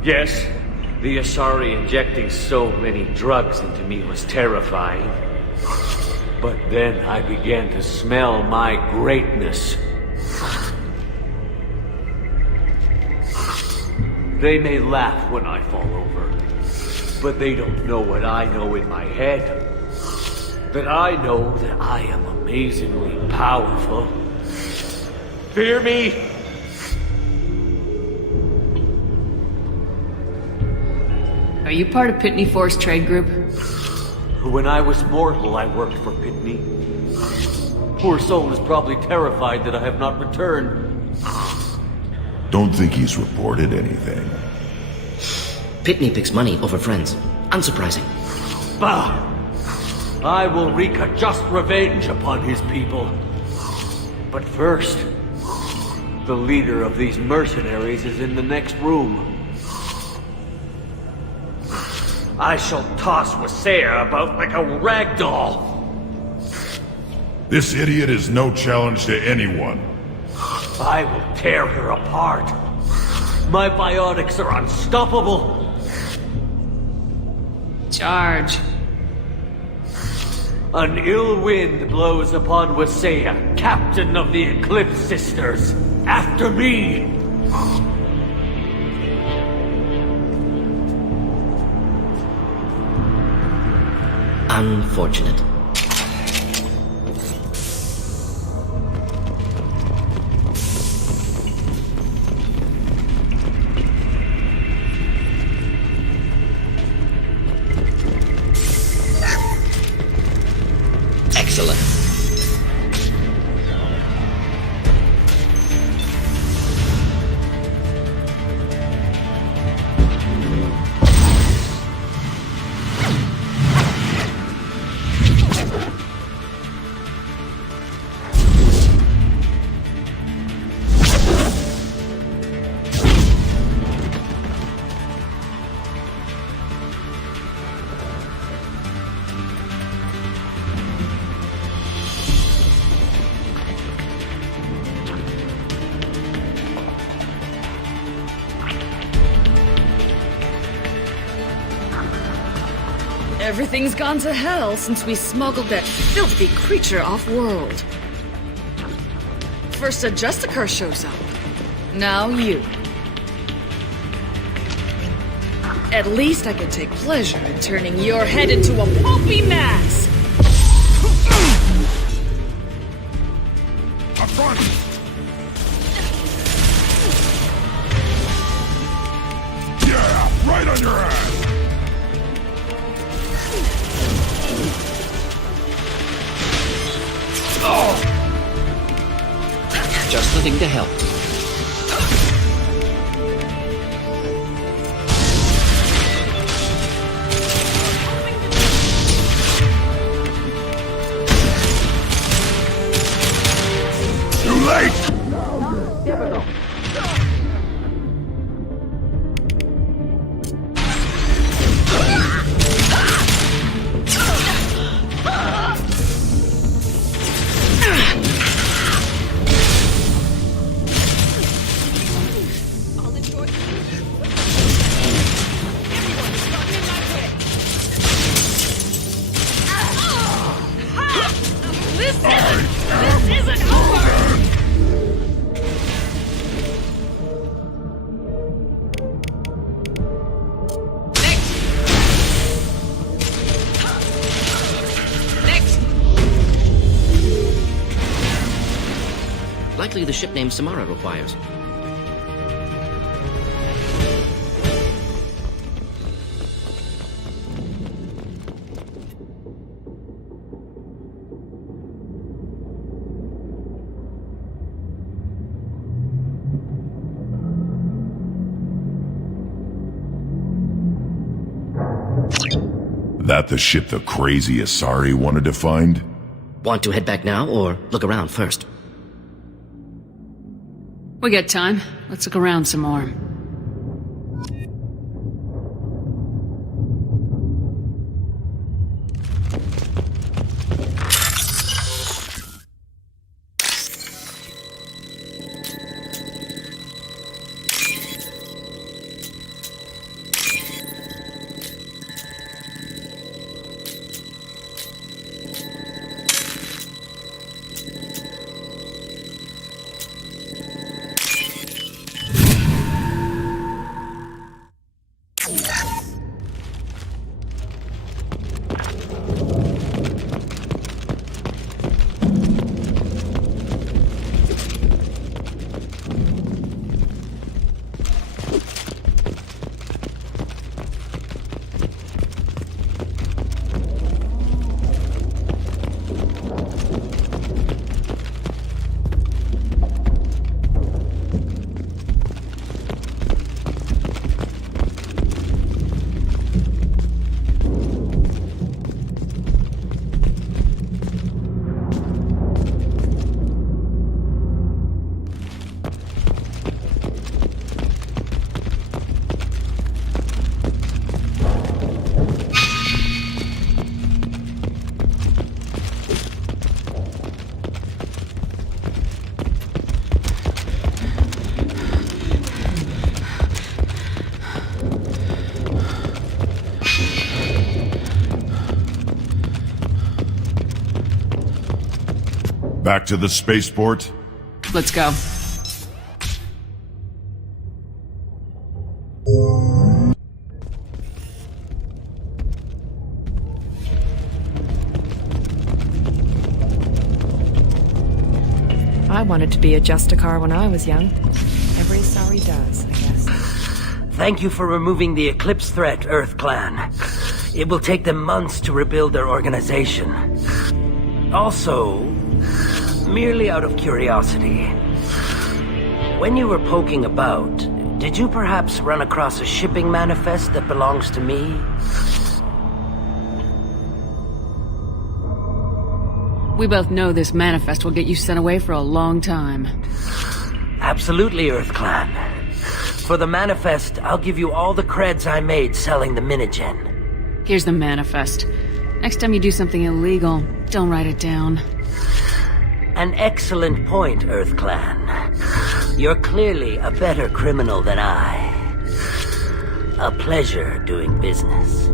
Yes, the Asari injecting so many drugs into me was terrifying. But then I began to smell my greatness. They may laugh when I fall over, but they don't know what I know in my head. That I know that I am amazingly powerful. Fear me? Are you part of Pitney Force Trade Group? When I was mortal, I worked for Pitney. Poor soul is probably terrified that I have not returned. Don't think he's reported anything. Pitney picks money over friends. Unsurprising. Bah! I will wreak a just revenge upon his people. But first, the leader of these mercenaries is in the next room. I shall toss Wasea about like a rag doll. This idiot is no challenge to anyone. I will tear her apart. My biotics are unstoppable. Charge. An ill wind blows upon Wasea, captain of the Eclipse Sisters. After me! Unfortunate. Excellent. Everything's gone to hell since we smuggled that filthy creature off-world. First a Justicar shows up. Now you. At least I can take pleasure in turning your head into a pulpy mass! Up front! Yeah, right on your ass! Just the thing to help. Too late! Likely the ship name Samara requires. that the ship the crazy Asari wanted to find? Want to head back now, or look around first? We got time. Let's look around some more. Back to the spaceport? Let's go. I wanted to be a Justicar when I was young. Every Asari does, I guess. Thank you for removing the Eclipse threat, Earth Clan. It will take them months to rebuild their organization. Also, merely out of curiosity, when you were poking about, did you perhaps run across a shipping manifest that belongs to me? We both know this manifest will get you sent away for a long time. Absolutely, Earth Clan. For the manifest, I'll give you all the creds I made selling the Minigen. Here's the manifest. Next time you do something illegal, don't write it down. An excellent point, Earth Clan. You're clearly a better criminal than I. A pleasure doing business.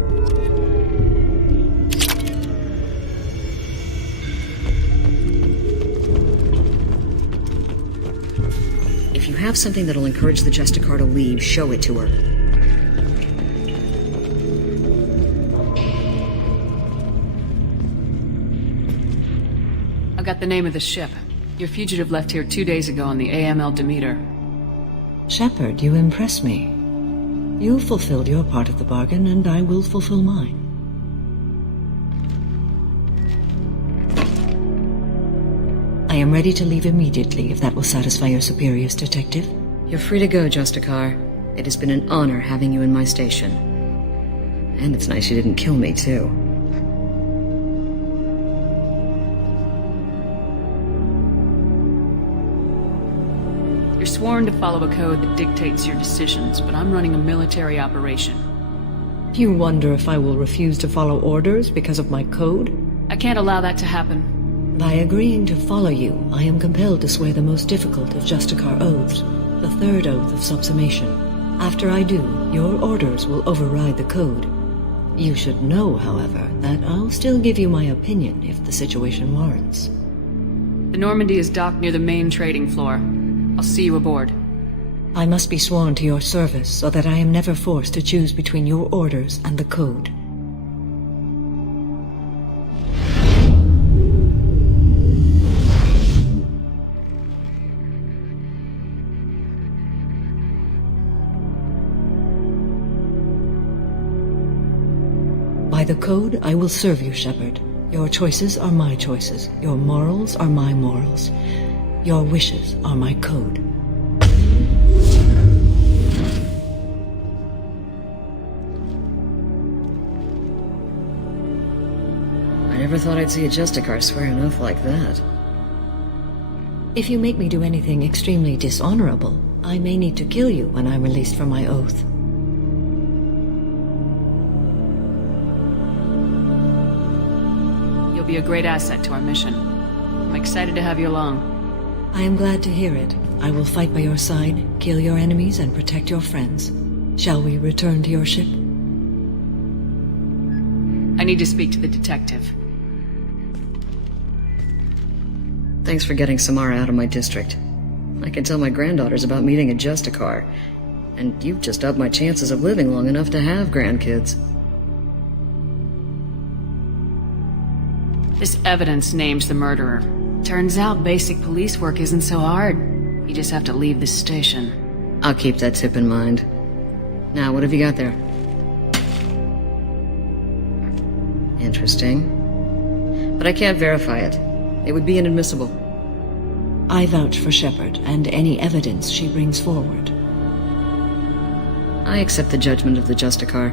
If you have something that'll encourage the Justicar to leave, show it to her. I got the name of the ship. Your fugitive left here 2 days ago on the AML Demeter. Shepard, you impress me. You fulfilled your part of the bargain, and I will fulfill mine. I am ready to leave immediately, if that will satisfy your superiors, Detective. You're free to go, Justicar. It has been an honor having you in my station. And it's nice you didn't kill me, too. You're sworn to follow a code that dictates your decisions, but I'm running a military operation. You wonder if I will refuse to follow orders because of my code? I can't allow that to happen. By agreeing to follow you, I am compelled to swear the most difficult of Justicar oaths, the third oath of subsumation. After I do, your orders will override the code. You should know, however, that I'll still give you my opinion if the situation warrants. The Normandy is docked near the main trading floor. I'll see you aboard. I must be sworn to your service so that I am never forced to choose between your orders and the code. By the code, I will serve you, Shepard. Your choices are my choices. Your morals are my morals. Your wishes are my code. Never thought I'd see a Justicar swear an oath like that. If you make me do anything extremely dishonorable, I may need to kill you when I'm released from my oath. You'll be a great asset to our mission. I'm excited to have you along. I am glad to hear it. I will fight by your side, kill your enemies, and protect your friends. Shall we return to your ship? I need to speak to the detective. Thanks for getting Samara out of my district. I can tell my granddaughters about meeting a Justicar, and you've just upped my chances of living long enough to have grandkids. This evidence names the murderer. Turns out basic police work isn't so hard. You just have to leave this station. I'll keep that tip in mind. Now, what have you got there? Interesting. But I can't verify it. It would be inadmissible. I vouch for Shepard and any evidence she brings forward. I accept the judgment of the Justicar.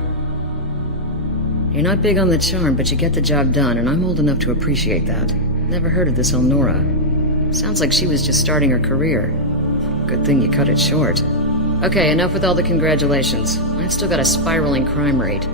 You're not big on the charm, but you get the job done, and I'm old enough to appreciate that. Never heard of this Elnora. Sounds like she was just starting her career. Good thing you cut it short. Okay, enough with all the congratulations. I've still got a spiraling crime rate.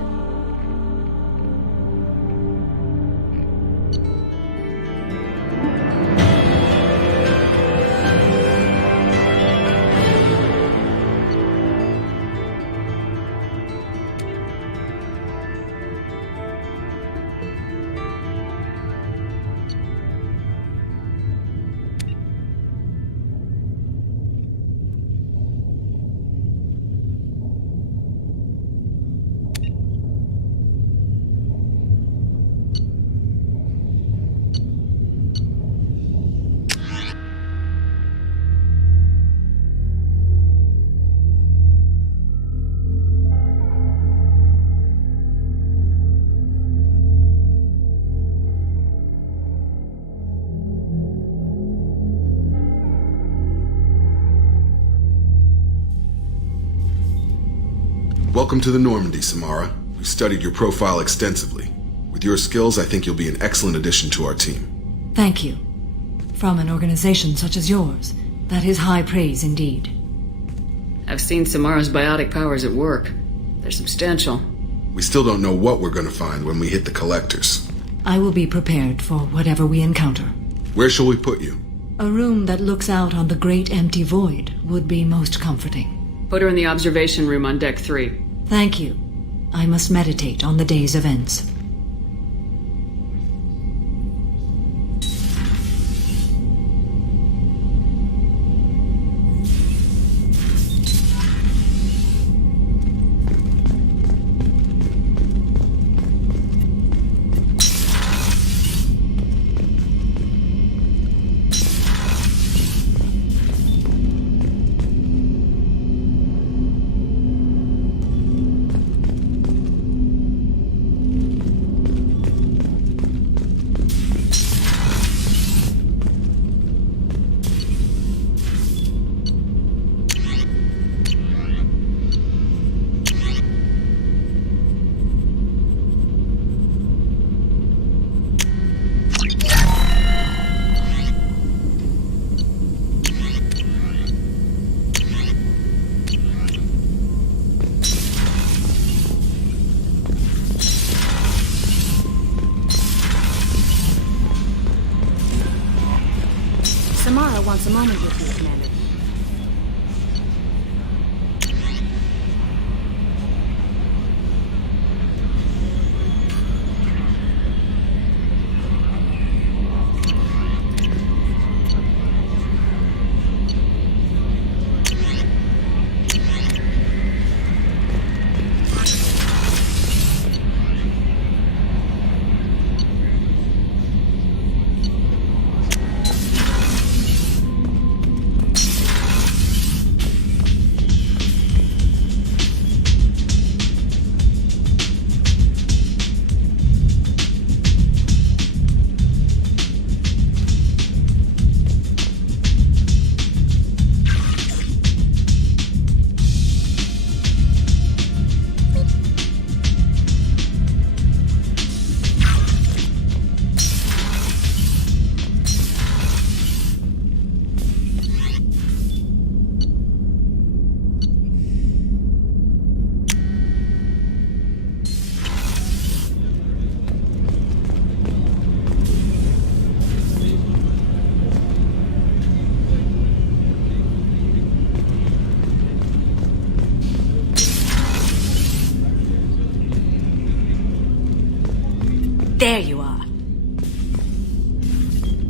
Welcome to the Normandy, Samara. We studied your profile extensively. With your skills, I think you'll be an excellent addition to our team. Thank you. From an organization such as yours, that is high praise indeed. I've seen Samara's biotic powers at work. They're substantial. We still don't know what we're going to find when we hit the collectors. I will be prepared for whatever we encounter. Where shall we put you? A room that looks out on the great empty void would be most comforting. Put her in the observation room on Deck 3. Thank you. I must meditate on the day's events. Samara wants a moment with you, Commander.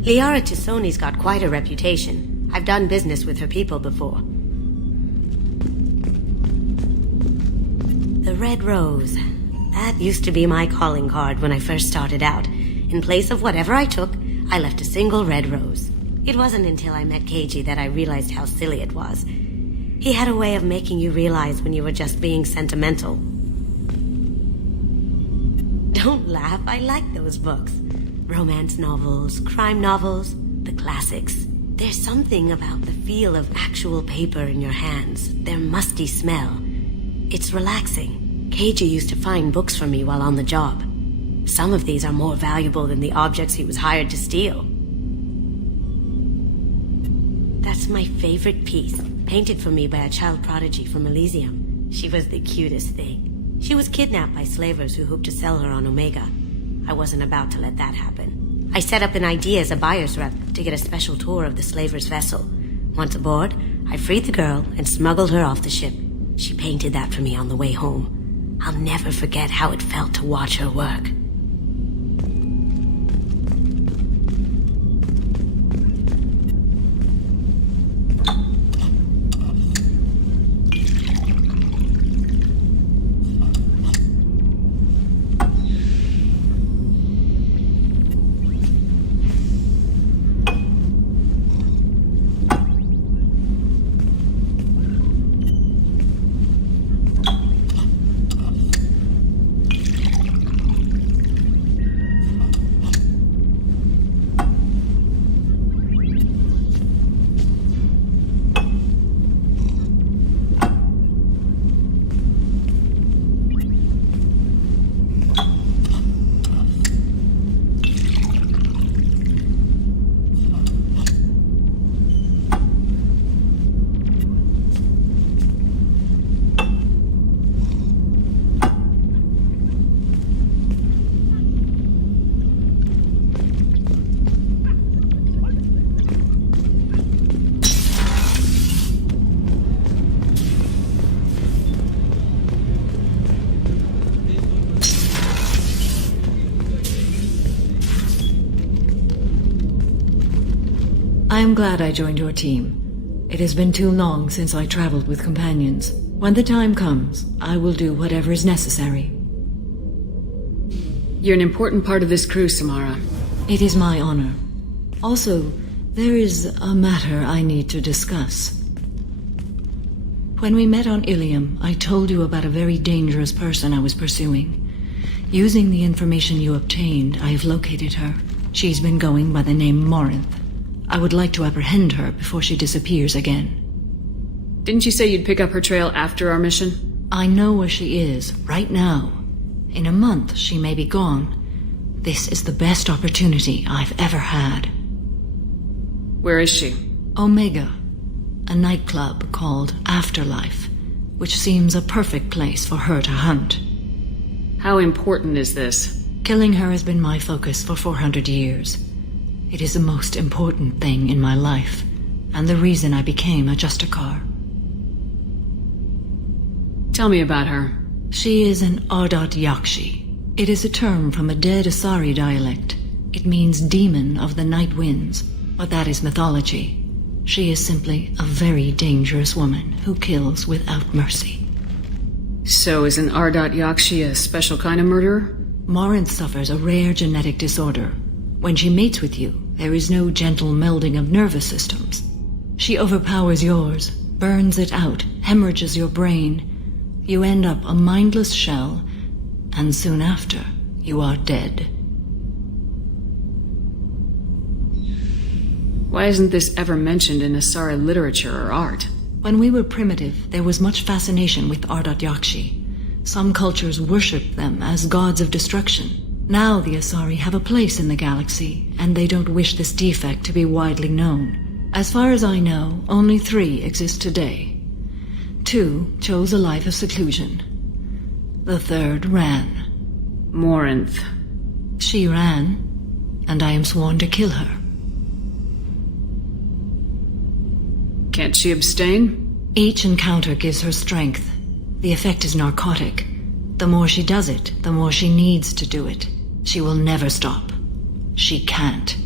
Liara Tisoni's got quite a reputation. I've done business with her people before. The Red Rose. That used to be my calling card when I first started out. In place of whatever I took, I left a single red rose. It wasn't until I met Keiji that I realized how silly it was. He had a way of making you realize when you were just being sentimental. Don't laugh, I like those books. Romance novels, crime novels, the classics. There's something about the feel of actual paper in your hands, their musty smell. It's relaxing. Keiji used to find books for me while on the job. Some of these are more valuable than the objects he was hired to steal. That's my favorite piece, painted for me by a child prodigy from Elysium. She was the cutest thing. She was kidnapped by slavers who hoped to sell her on Omega. I wasn't about to let that happen. I set up an idea as a buyer's rep to get a special tour of the slaver's vessel. Once aboard, I freed the girl and smuggled her off the ship. She painted that for me on the way home. I'll never forget how it felt to watch her work. I am glad I joined your team. It has been too long since I traveled with companions. When the time comes, I will do whatever is necessary. You're an important part of this crew, Samara. It is my honor. Also, there is a matter I need to discuss. When we met on Ilium, I told you about a very dangerous person I was pursuing. Using the information you obtained, I have located her. She's been going by the name Morinth. I would like to apprehend her before she disappears again. Didn't you say you'd pick up her trail after our mission? I know where she is, right now. In a month, she may be gone. This is the best opportunity I've ever had. Where is she? Omega, a nightclub called Afterlife, which seems a perfect place for her to hunt. How important is this? Killing her has been my focus for 400 years. It is the most important thing in my life, and the reason I became a Justicar. Tell me about her. She is an Ardat Yakshi. It is a term from a dead Asari dialect. It means demon of the night winds, but that is mythology. She is simply a very dangerous woman who kills without mercy. So is an Ardat Yakshi a special kind of murderer? Morinth suffers a rare genetic disorder. When she mates with you, there is no gentle melding of nervous systems. She overpowers yours, burns it out, hemorrhages your brain. You end up a mindless shell, and soon after, you are dead. Why isn't this ever mentioned in Asari literature or art? When we were primitive, there was much fascination with Ardat Yakshi. Some cultures worshipped them as gods of destruction. Now the Asari have a place in the galaxy, and they don't wish this defect to be widely known. As far as I know, only 3 exist today. 2 chose a life of seclusion. The 3rd ran. Morinth. She ran, and I am sworn to kill her. Can't she abstain? Each encounter gives her strength. The effect is narcotic. The more she does it, the more she needs to do it. She will never stop. She can't.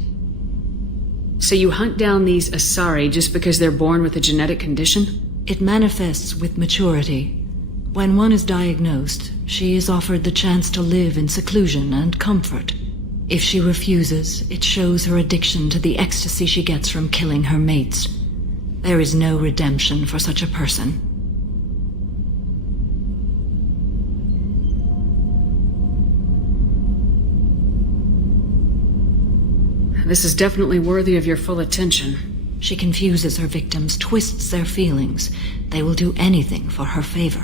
So you hunt down these Asari just because they're born with a genetic condition? It manifests with maturity. When one is diagnosed, she is offered the chance to live in seclusion and comfort. If she refuses, it shows her addiction to the ecstasy she gets from killing her mates. There is no redemption for such a person. This is definitely worthy of your full attention. She confuses her victims, twists their feelings. They will do anything for her favor.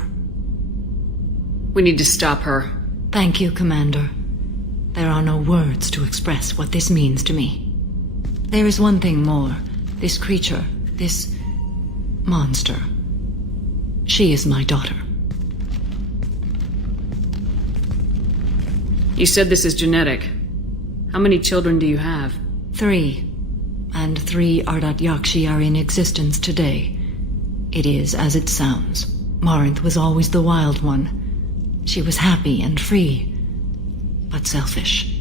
We need to stop her. Thank you, Commander. There are no words to express what this means to me. There is one thing more. This creature, this monster. She is my daughter. You said this is genetic. How many children do you have? 3. And 3 Ardat Yakshi are in existence today. It is as it sounds. Marinth was always the wild one. She was happy and free, but selfish.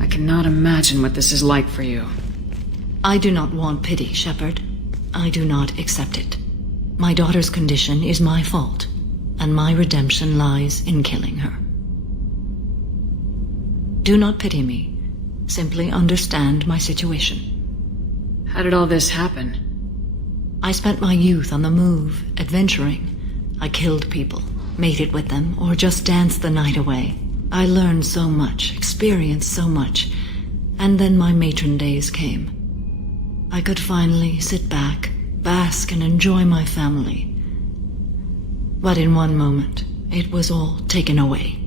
I cannot imagine what this is like for you. I do not want pity, Shepard. I do not accept it. My daughter's condition is my fault, and my redemption lies in killing her. Do not pity me. Simply understand my situation. How did all this happen? I spent my youth on the move, adventuring. I killed people, mated with them, or just danced the night away. I learned so much, experienced so much, and then my matron days came. I could finally sit back, bask and enjoy my family. But in one moment, it was all taken away.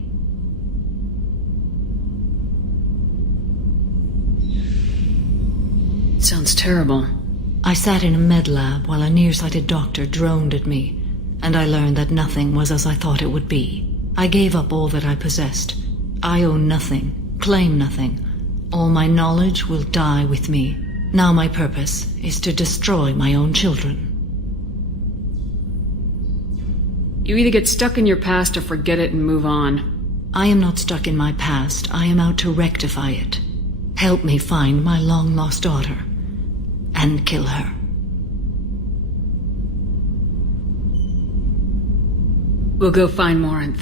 It sounds terrible. I sat in a med lab while a nearsighted doctor droned at me, and I learned that nothing was as I thought it would be. I gave up all that I possessed. I own nothing, claim nothing. All my knowledge will die with me. Now my purpose is to destroy my own children. You either get stuck in your past or forget it and move on. I am not stuck in my past. I am out to rectify it. Help me find my long-lost daughter and kill her. We'll go find Morinth.